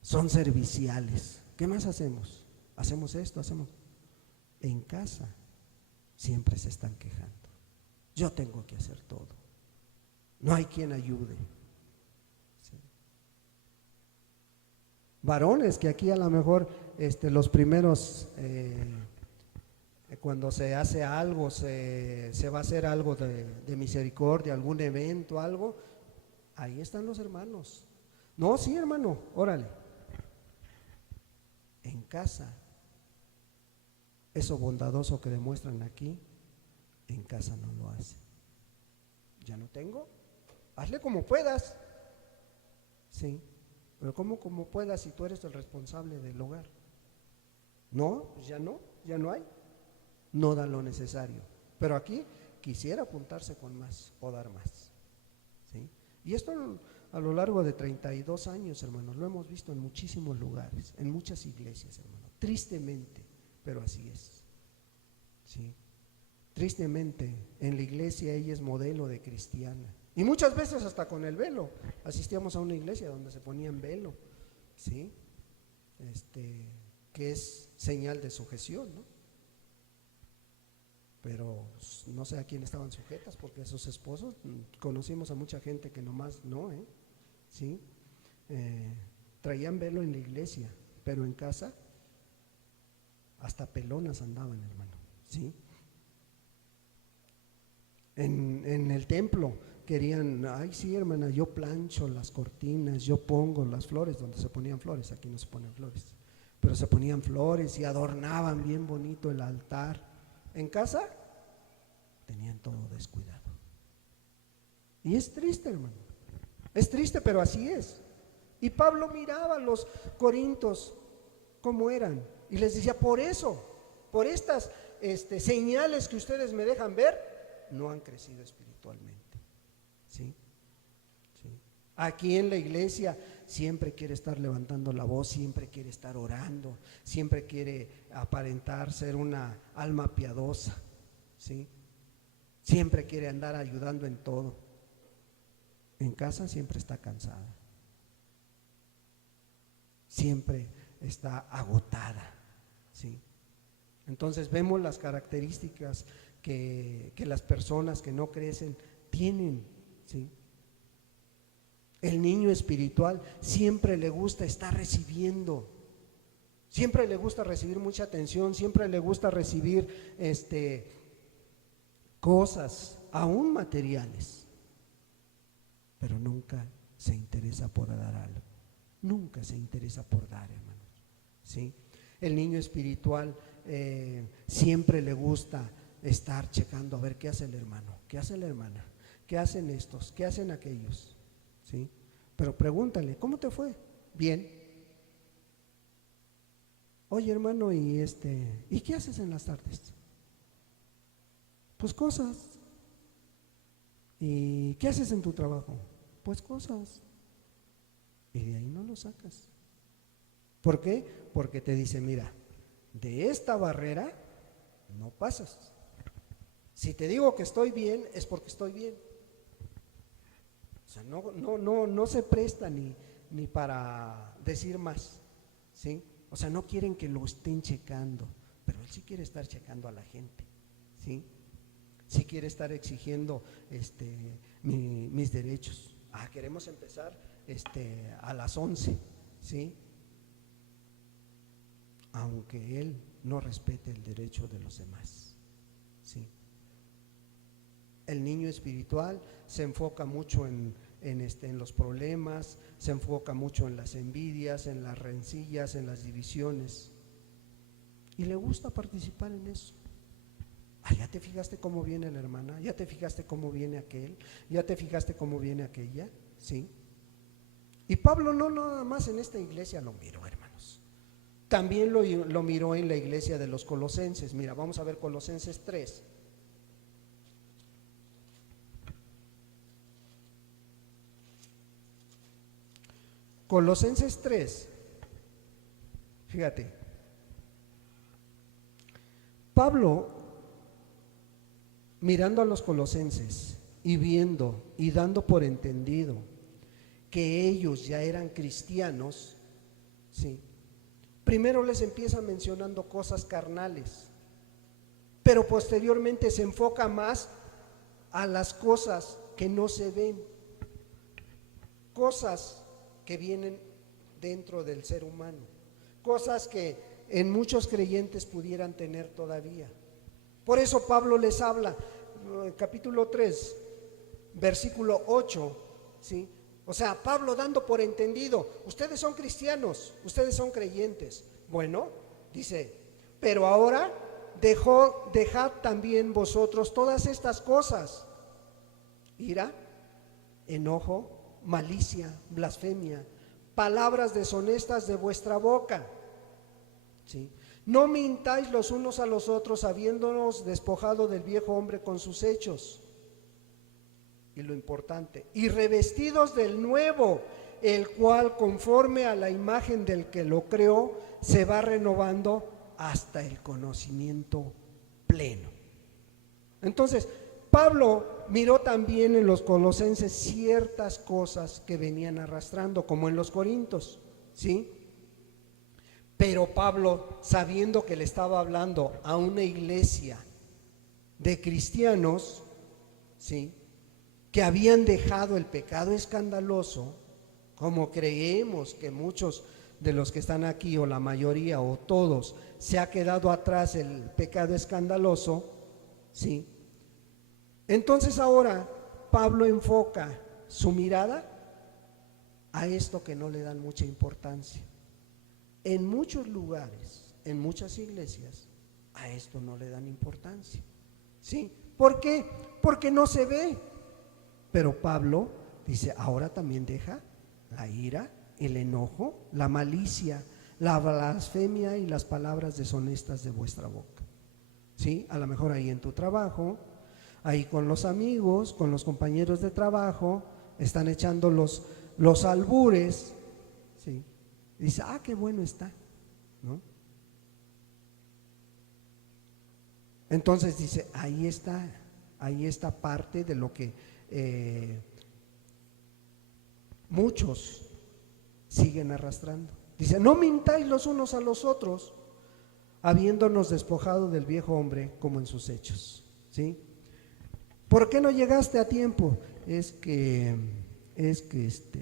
son serviciales. ¿Qué más hacemos? Hacemos esto, hacemos. En casa siempre se están quejando. Yo tengo que hacer todo. No hay quien ayude. ¿Sí? Varones que aquí a lo mejor los primeros cuando se hace algo, se va a hacer algo de misericordia, algún evento, algo, ahí están los hermanos. No, sí, hermano, órale. En casa, eso bondadoso que demuestran aquí, en casa no lo hacen. Ya no tengo, hazle como puedas, sí, pero ¿cómo como puedas si tú eres el responsable del hogar? No, pues ya no hay. No dan lo necesario, pero aquí quisiera apuntarse con más o dar más, ¿sí? Y esto a lo largo de 32 años, hermanos, lo hemos visto en muchísimos lugares, en muchas iglesias, hermano, tristemente, pero así es, ¿sí? Tristemente, en la iglesia ella es modelo de cristiana, y muchas veces hasta con el velo. Asistíamos a una iglesia donde se ponían velo, ¿sí? Que es señal de sujeción, ¿no? Pero no sé a quién estaban sujetas, porque esos esposos, conocimos a mucha gente que nomás no, ¿sí? traían velo en la iglesia, pero en casa hasta pelonas andaban, hermano, ¿sí? En el templo querían, ay sí, hermana, yo plancho las cortinas, yo pongo las flores, donde se ponían flores, aquí no se ponen flores, pero se ponían flores y adornaban bien bonito el altar. En casa tenían todo descuidado. Y es triste, hermano, es triste, pero así es. Y Pablo miraba a los corintios cómo eran y les decía, por eso, por estas señales que ustedes me dejan ver, no han crecido espiritualmente. ¿Sí? ¿Sí? Aquí en la iglesia siempre quiere estar levantando la voz, siempre quiere estar orando, siempre quiere aparentar ser una alma piadosa, ¿sí? Siempre quiere andar ayudando en todo. En casa siempre está cansada, siempre está agotada, ¿sí? Entonces vemos las características que las personas que no crecen tienen, ¿sí? El niño espiritual siempre le gusta estar recibiendo, siempre le gusta recibir mucha atención, siempre le gusta recibir cosas, aún materiales, pero nunca se interesa por dar algo, nunca se interesa por dar, hermanos, ¿sí? El niño espiritual siempre le gusta estar checando a ver qué hace el hermano, qué hace la hermana, qué hacen estos, qué hacen aquellos, ¿sí? Pero pregúntale, ¿cómo te fue? Bien. Oye, hermano, ¿y qué haces en las tardes? Pues cosas. ¿Y qué haces en tu trabajo? Pues cosas. Y de ahí no lo sacas. ¿Por qué? Porque te dice, mira, de esta barrera no pasas. Si te digo que estoy bien, es porque estoy bien. O sea, no se presta ni para decir más, ¿sí? O sea, no quieren que lo estén checando, pero él sí quiere estar checando a la gente, ¿sí? Sí quiere estar exigiendo mis derechos. Queremos empezar a las 11, ¿sí? Aunque él no respete el derecho de los demás, ¿sí? El niño espiritual se enfoca mucho en los problemas, se enfoca mucho en las envidias, en las rencillas, en las divisiones, y le gusta participar en eso. ¿Ya te fijaste cómo viene la hermana? ¿Ya te fijaste cómo viene aquel? ¿Ya te fijaste cómo viene aquella? ¿Sí? Y Pablo no nada más en esta iglesia lo miró, hermanos, también lo miró en la iglesia de los colosenses. Mira, vamos a ver Colosenses 3. Colosenses 3, fíjate, Pablo, mirando a los colosenses y viendo y dando por entendido que ellos ya eran cristianos, ¿sí? Primero les empieza mencionando cosas carnales, pero posteriormente se enfoca más a las cosas que no se ven, cosas que vienen dentro del ser humano, cosas que en muchos creyentes pudieran tener todavía. Por eso Pablo les habla, capítulo 3, versículo 8, ¿sí? O sea, Pablo dando por entendido, ustedes son cristianos, ustedes son creyentes. Bueno, dice, pero ahora dejad también vosotros todas estas cosas: ira, enojo, malicia, blasfemia, palabras deshonestas de vuestra boca, ¿sí? No mintáis los unos a los otros, habiéndonos despojado del viejo hombre con sus hechos. Y lo importante, y revestidos del nuevo, el cual conforme a la imagen del que lo creó, se va renovando hasta el conocimiento pleno. Entonces, Pablo miró también en los colosenses ciertas cosas que venían arrastrando, como en los corintios, ¿sí? Pero Pablo, sabiendo que le estaba hablando a una iglesia de cristianos, ¿sí?, que habían dejado el pecado escandaloso, como creemos que muchos de los que están aquí, o la mayoría, o todos, se ha quedado atrás el pecado escandaloso, ¿sí? Entonces ahora Pablo enfoca su mirada a esto que no le dan mucha importancia. En muchos lugares, en muchas iglesias, a esto no le dan importancia, ¿sí? ¿Por qué? Porque no se ve. Pero Pablo dice, ahora también deja la ira, el enojo, la malicia, la blasfemia y las palabras deshonestas de vuestra boca, ¿sí? A lo mejor ahí en tu trabajo, ahí con los amigos, con los compañeros de trabajo, están echando los albures, ¿sí? Y dice, qué bueno está, ¿no? Entonces dice, ahí está parte de lo que muchos siguen arrastrando. Dice, no mintáis los unos a los otros, habiéndonos despojado del viejo hombre como en sus hechos, ¿sí? ¿Por qué no llegaste a tiempo? Es que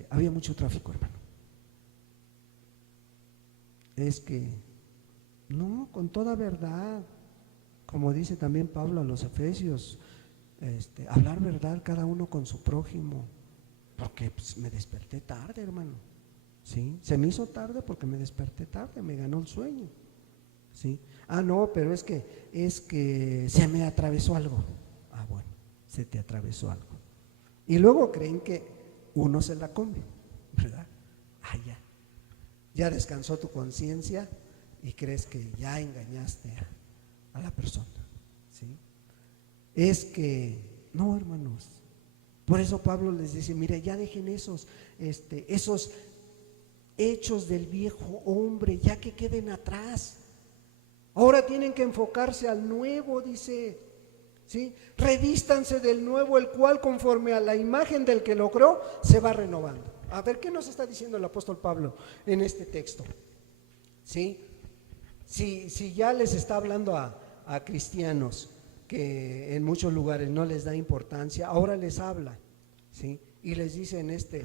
había mucho tráfico, hermano. Es que, no, con toda verdad, como dice también Pablo a los Efesios, hablar verdad cada uno con su prójimo, porque pues, me desperté tarde, hermano, ¿sí? Se me hizo tarde porque me desperté tarde, me ganó el sueño, ¿sí? No, pero es que se me atravesó algo. Bueno, se te atravesó algo. Y luego creen que uno se la come, ¿verdad? Ya descansó tu conciencia y crees que ya engañaste a la persona, ¿sí? Es que, no, hermanos, por eso Pablo les dice, mire, ya dejen esos hechos del viejo hombre, ya que queden atrás. Ahora tienen que enfocarse al nuevo, dice, ¿sí? Revístanse del nuevo, el cual conforme a la imagen del que lo creó, se va renovando. A ver, ¿qué nos está diciendo el apóstol Pablo en este texto? ¿Sí? Si ya les está hablando a cristianos que en muchos lugares no les da importancia, ahora les habla, ¿sí? Y les dice en este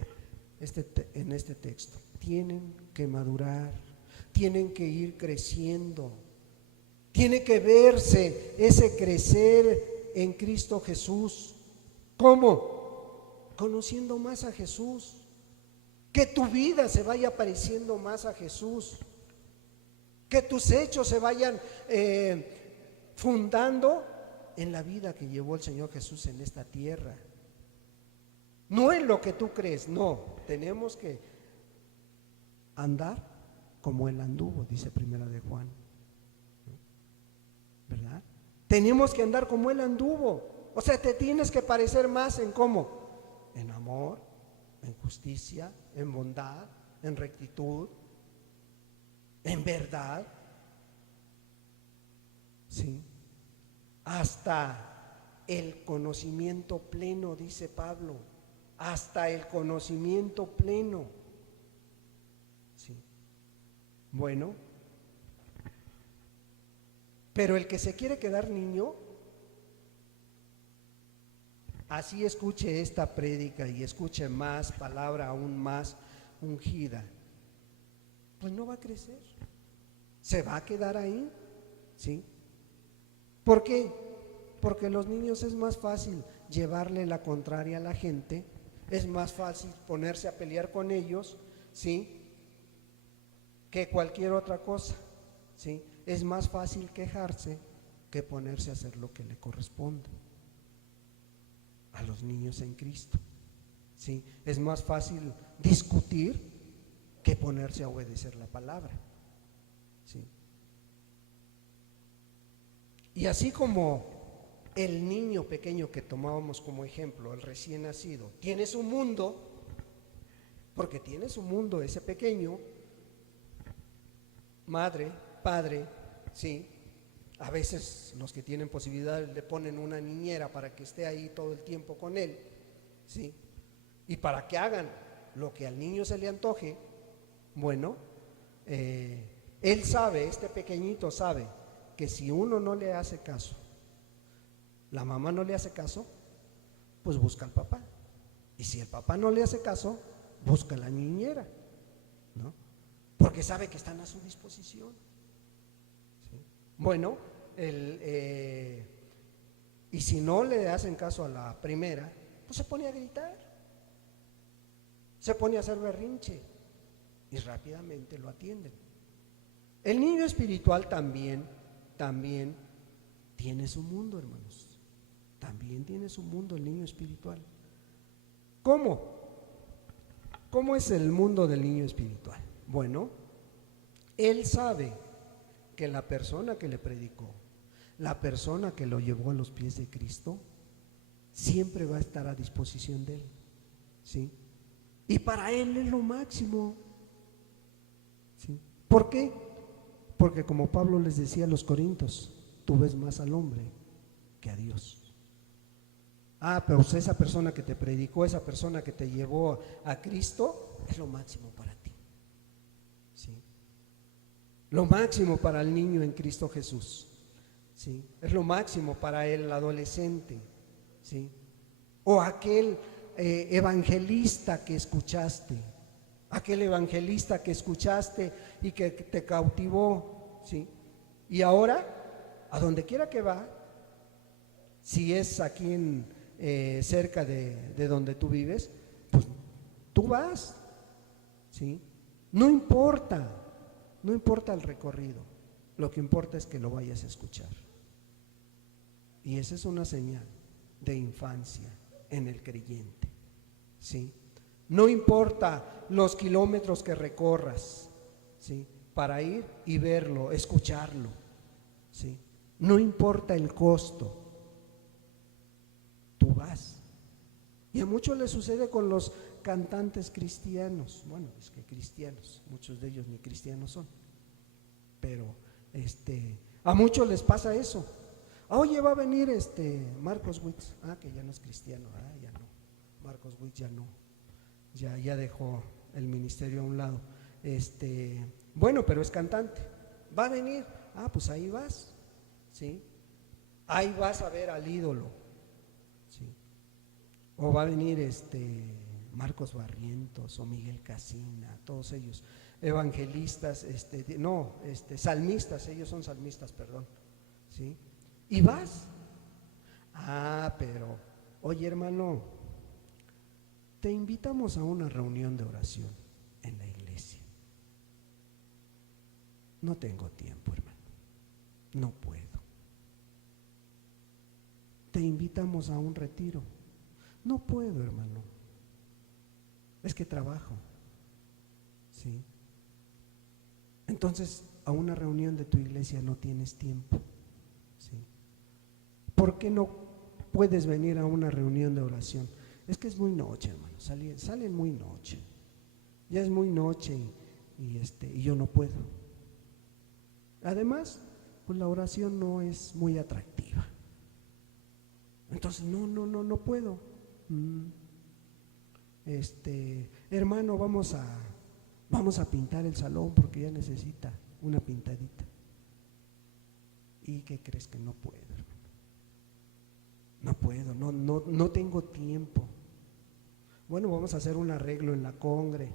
texto, tienen que madurar, tienen que ir creciendo, tiene que verse ese crecer en Cristo Jesús. ¿Cómo? Conociendo más a Jesús, que tu vida se vaya pareciendo más a Jesús, que tus hechos se vayan fundando en la vida que llevó el Señor Jesús en esta tierra, no en lo que tú crees. No, tenemos que andar como Él anduvo, dice Primera de Juan, ¿verdad? Tenemos que andar como Él anduvo. O sea, te tienes que parecer más en cómo, en amor, en justicia, en bondad, en rectitud, en verdad, ¿sí? Hasta el conocimiento pleno, dice Pablo, hasta el conocimiento pleno, ¿sí? Bueno, pero el que se quiere quedar niño, así escuche esta prédica y escuche más palabra aún más ungida, pues no va a crecer, se va a quedar ahí, ¿sí? ¿Por qué? Porque los niños es más fácil llevarle la contraria a la gente, es más fácil ponerse a pelear con ellos, ¿sí? Que cualquier otra cosa, ¿sí? Es más fácil quejarse que ponerse a hacer lo que le corresponde a los niños en Cristo, ¿sí? Es más fácil discutir que ponerse a obedecer la palabra, ¿sí? Y así como el niño pequeño que tomábamos como ejemplo, el recién nacido, tiene su mundo, porque tiene su mundo ese pequeño, madre, padre, ¿sí? A veces los que tienen posibilidades le ponen una niñera para que esté ahí todo el tiempo con él, ¿sí? Y para que hagan lo que al niño se le antoje. Bueno, él sabe, este pequeñito sabe que si uno no le hace caso, la mamá no le hace caso, pues busca al papá. Y si el papá no le hace caso, busca la niñera, ¿no? Porque sabe que están a su disposición. ¿Sí? Bueno, y si no le hacen caso a la primera, pues se pone a gritar, se pone a hacer berrinche y rápidamente lo atienden. El niño espiritual también tiene su mundo, hermanos. También tiene su mundo el niño espiritual. ¿Cómo? ¿Cómo es el mundo del niño espiritual? Bueno, él sabe que la persona que le predicó, la persona que lo llevó a los pies de Cristo, siempre va a estar a disposición de él, ¿sí? Y para él es lo máximo, ¿sí? ¿Por qué? Porque como Pablo les decía a los corintios, tú ves más al hombre que a Dios. Pero esa persona que te predicó, esa persona que te llevó a Cristo, es lo máximo para ti, ¿sí? Lo máximo para el niño en Cristo Jesús, ¿sí? Es lo máximo para el adolescente, ¿sí? O aquel evangelista que escuchaste, y que te cautivó, ¿sí? Y ahora, a donde quiera que va, si es aquí cerca de donde tú vives, pues tú vas, ¿sí? No importa el recorrido, lo que importa es que lo vayas a escuchar. Y esa es una señal de infancia en el creyente, ¿sí? No importa los kilómetros que recorras, ¿sí? Para ir y verlo, escucharlo, ¿sí? No importa el costo, tú vas. Y a muchos les sucede con los cantantes cristianos. Bueno, es que cristianos, muchos de ellos ni cristianos son, pero a muchos les pasa eso. Oye, va a venir Marcos Witt, que ya no es cristiano, ya no, Marcos Witt ya no, ya dejó el ministerio a un lado. Bueno, pero es cantante, va a venir, pues ahí vas, ¿sí? Ahí vas a ver al ídolo, ¿sí? O va a venir Marcos Barrientos o Miguel Casina, todos ellos, evangelistas, salmistas, ellos son salmistas, perdón, ¿sí? Y vas, pero, oye hermano, te invitamos a una reunión de oración en la iglesia. No tengo tiempo, hermano, no puedo. Te invitamos a un retiro. No puedo, hermano, es que trabajo, ¿sí? Entonces, a una reunión de tu iglesia no tienes tiempo, ¿sí? ¿Por qué no puedes venir a una reunión de oración? Es que es muy noche, hermano, salen muy noche, ya es muy noche y yo no puedo. Además, pues la oración no es muy atractiva. Entonces, no puedo. Hermano, vamos a pintar el salón porque ya necesita una pintadita. ¿Y qué crees? Que no puedo, hermano. No puedo, no tengo tiempo. Bueno, vamos a hacer un arreglo en la congre.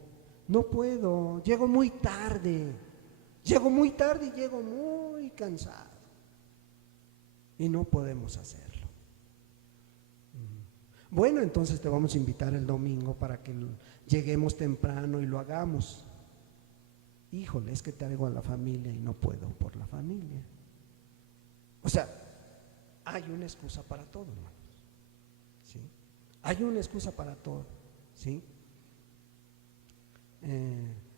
No puedo, llego muy tarde y llego muy cansado y no podemos hacerlo. Bueno, entonces te vamos a invitar el domingo para que lleguemos temprano y lo hagamos. Híjole, es que traigo a la familia y no puedo por la familia. O sea, hay una excusa para todo, hermanos, ¿sí? Hay una excusa para todo, ¿sí?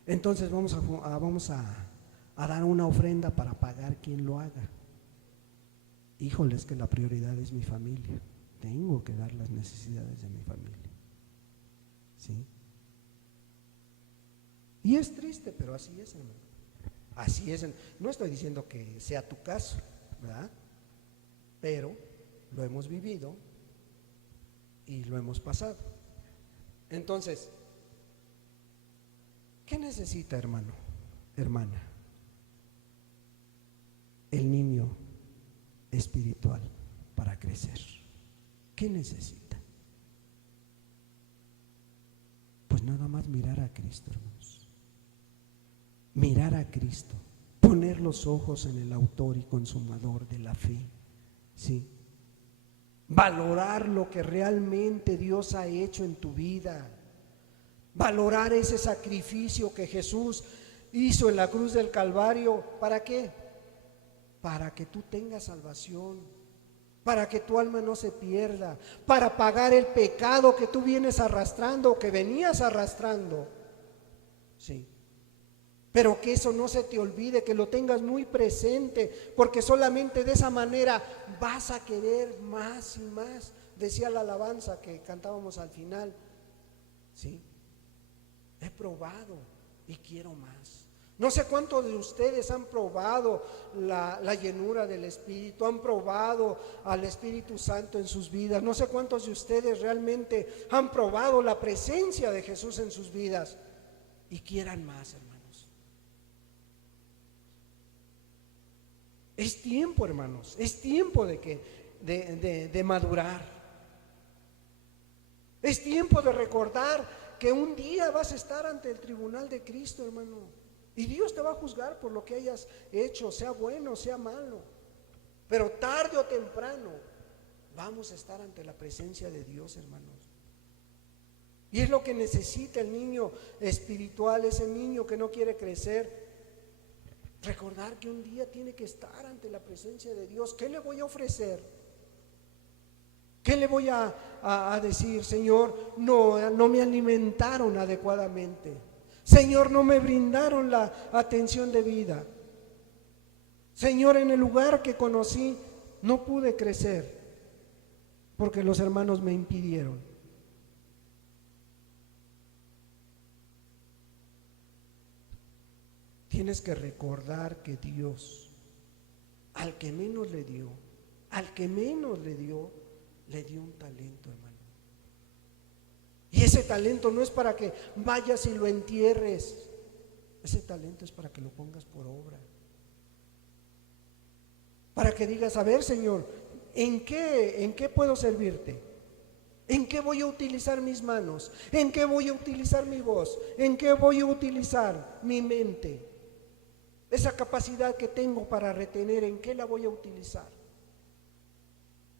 Entonces vamos a dar una ofrenda para pagar quien lo haga. Híjole, es que la prioridad es mi familia. Tengo que dar las necesidades de mi familia, ¿sí? Y es triste, pero así es, hermano. Así es. No estoy diciendo que sea tu caso, ¿verdad? Pero lo hemos vivido y lo hemos pasado. Entonces, ¿qué necesita, hermano, hermana? El niño espiritual para crecer. ¿Qué necesita? Pues Pues nada más mirar a Cristo, hermanos. Mirar a Cristo. Poner los ojos en el autor y consumador de la fe. ¿Sí? Valorar lo que realmente Dios ha hecho en tu vida. Valorar ese sacrificio que Jesús hizo en la cruz del Calvario. ¿Para qué? Para que tú tengas salvación, para que tu alma no se pierda, para pagar el pecado que tú vienes arrastrando, que venías arrastrando. Sí. Pero que eso no se te olvide, que lo tengas muy presente, porque solamente de esa manera vas a querer más y más. Decía la alabanza que cantábamos al final. Sí. He probado y quiero más. No sé cuántos de ustedes han probado la llenura del Espíritu, han probado al Espíritu Santo en sus vidas. No sé cuántos de ustedes realmente han probado la presencia de Jesús en sus vidas y quieran más, hermanos. Es tiempo, hermanos, es tiempo de madurar. Es tiempo de recordar que un día vas a estar ante el tribunal de Cristo, hermano. Y Dios te va a juzgar por lo que hayas hecho, sea bueno, sea malo. Pero tarde o temprano vamos a estar ante la presencia de Dios, hermanos. Y es lo que necesita el niño espiritual, ese niño que no quiere crecer. Recordar que un día tiene que estar ante la presencia de Dios. ¿Qué le voy a ofrecer? ¿Qué le voy a decir? Señor, no me alimentaron adecuadamente. Señor, no me brindaron la atención debida. Señor, en el lugar que conocí no pude crecer porque los hermanos me impidieron. Tienes que recordar que Dios, al que menos le dio un talento, hermano. Y ese talento no es para que vayas y lo entierres. Ese talento es para que lo pongas por obra. Para que digas, a ver, Señor, ¿en qué puedo servirte? ¿En qué voy a utilizar mis manos? ¿En qué voy a utilizar mi voz? ¿En qué voy a utilizar mi mente? Esa capacidad que tengo para retener, ¿en qué la voy a utilizar?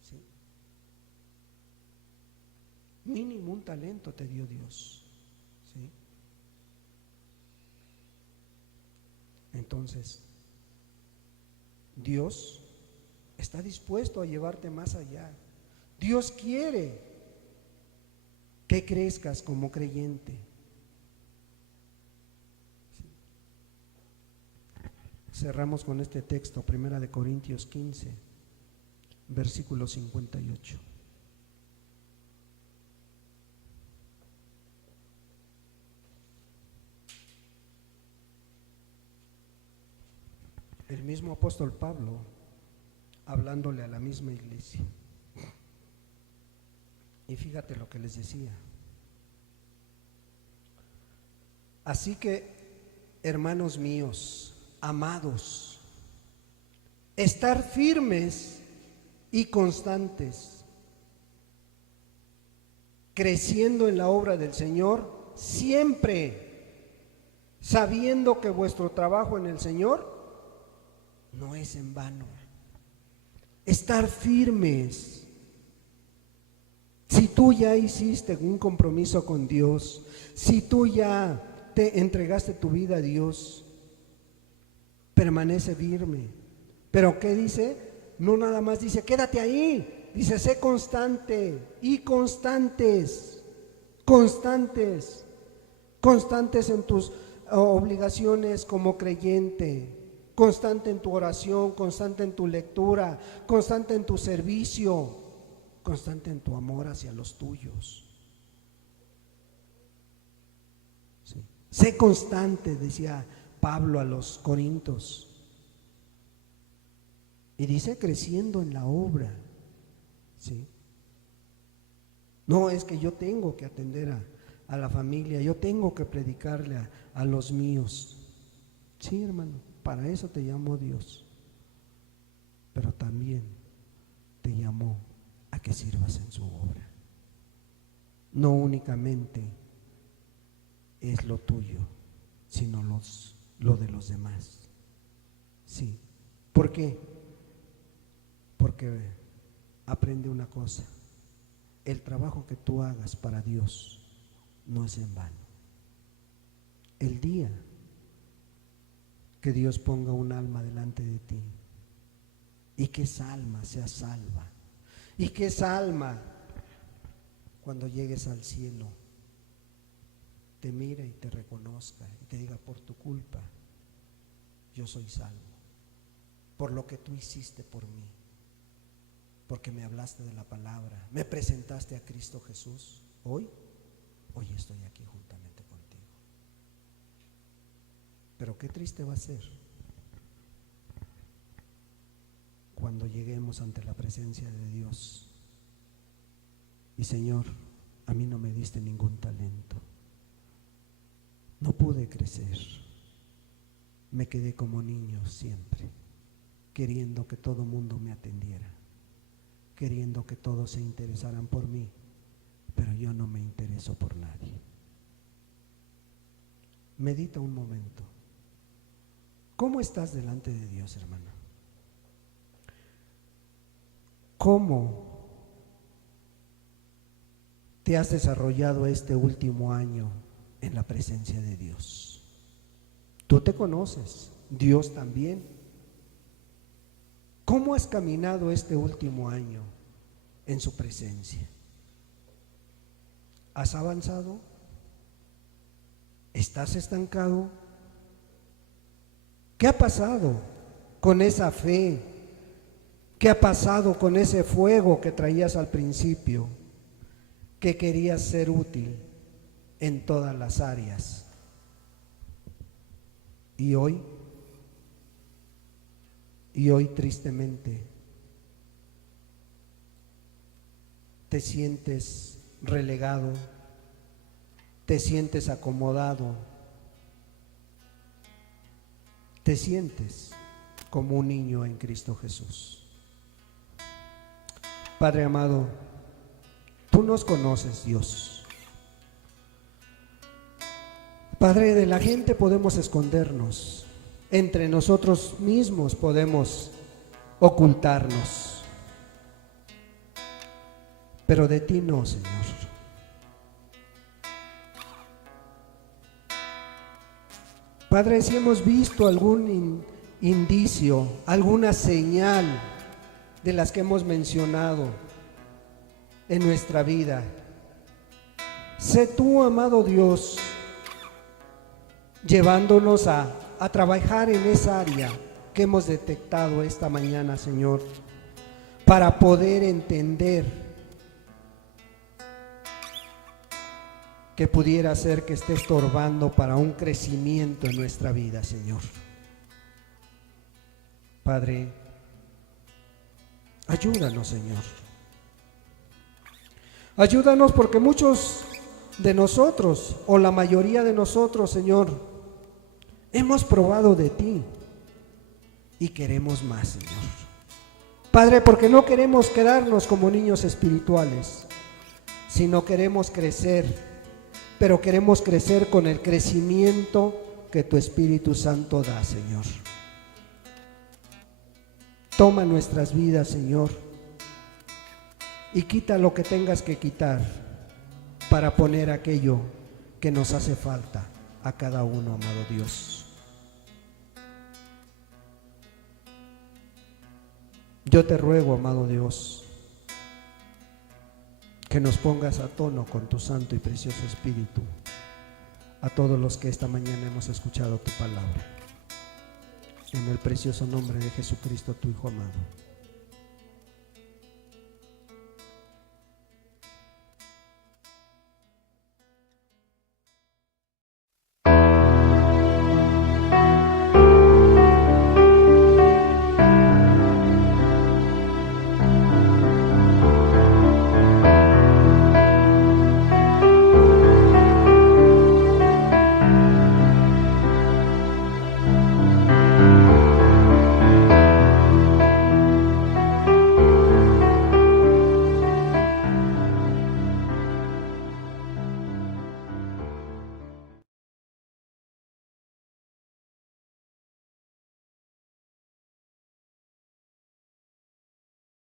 ¿Sí? Mínimo un talento te dio Dios. ¿Sí? Entonces, Dios está dispuesto a llevarte más allá. Dios quiere que crezcas como creyente. Cerramos con este texto, 1 Corintios 15, versículo 58. El mismo apóstol Pablo, hablándole a la misma iglesia. Y fíjate lo que les decía. Así que, hermanos míos, amados, estar firmes y constantes, creciendo en la obra del Señor, siempre sabiendo que vuestro trabajo en el Señor no es en vano. Estar firmes. Si tú ya hiciste un compromiso con Dios, si tú ya te entregaste tu vida a Dios, permanece firme. Pero ¿qué dice? No nada más dice quédate ahí, dice sé constante y constantes en tus obligaciones como creyente, constante en tu oración, constante en tu lectura, constante en tu servicio, constante en tu amor hacia los tuyos. Sí. Sé constante, decía Pablo a los Corintios. Y dice creciendo en la obra. ¿Sí? No es que yo tengo que atender a la familia, yo tengo que predicarle a los míos. Sí, hermano, para eso te llamó Dios. Pero también te llamó a que sirvas en su obra. No únicamente es lo tuyo, sino lo de los demás. Sí. ¿Por qué? Porque aprende una cosa: el trabajo que tú hagas para Dios no es en vano. El día que Dios ponga un alma delante de ti y que esa alma sea salva, y que esa alma, cuando llegues al cielo, te mire y te reconozca y te diga: por tu culpa yo soy salvo, por lo que tú hiciste por mí, porque me hablaste de la palabra, me presentaste a Cristo Jesús, hoy estoy aquí juntamente contigo. Pero qué triste va a ser cuando lleguemos ante la presencia de Dios y: Señor, a mí no me diste ningún talento, no pude crecer, me quedé como niño siempre, queriendo que todo mundo me atendiera, queriendo que todos se interesaran por mí, pero yo no me intereso por nadie. Medita un momento. ¿Cómo estás delante de Dios, hermano? ¿Cómo te has desarrollado este último año en la presencia de Dios? Tú te conoces, Dios también. ¿Cómo has caminado este último año en su presencia? ¿Has avanzado? ¿Estás estancado? ¿Qué ha pasado con esa fe? ¿Qué ha pasado con ese fuego que traías al principio, que querías ser útil en todas las áreas? Y hoy tristemente te sientes relegado, te sientes acomodado, te sientes como un niño en Cristo Jesús. Padre amado, tú nos conoces, Dios. Padre, de la gente podemos escondernos, entre nosotros mismos podemos ocultarnos, pero de ti no, Señor. Padre, si hemos visto algún indicio, alguna señal de las que hemos mencionado en nuestra vida, sé tú, amado Dios, llevándonos a trabajar en esa área que hemos detectado esta mañana, Señor, para poder entender que pudiera ser que esté estorbando para un crecimiento en nuestra vida, Señor. Padre, ayúdanos, Señor. Ayúdanos, porque muchos de nosotros, o la mayoría de nosotros, Señor, hemos probado de ti y queremos más, Señor. Padre, porque no queremos quedarnos como niños espirituales, sino queremos crecer, pero queremos crecer con el crecimiento que tu Espíritu Santo da, Señor. Toma nuestras vidas, Señor, y quita lo que tengas que quitar para poner aquello que nos hace falta a cada uno, amado Dios. Yo te ruego, amado Dios, que nos pongas a tono con tu santo y precioso Espíritu a todos los que esta mañana hemos escuchado tu palabra. En el precioso nombre de Jesucristo, tu Hijo amado.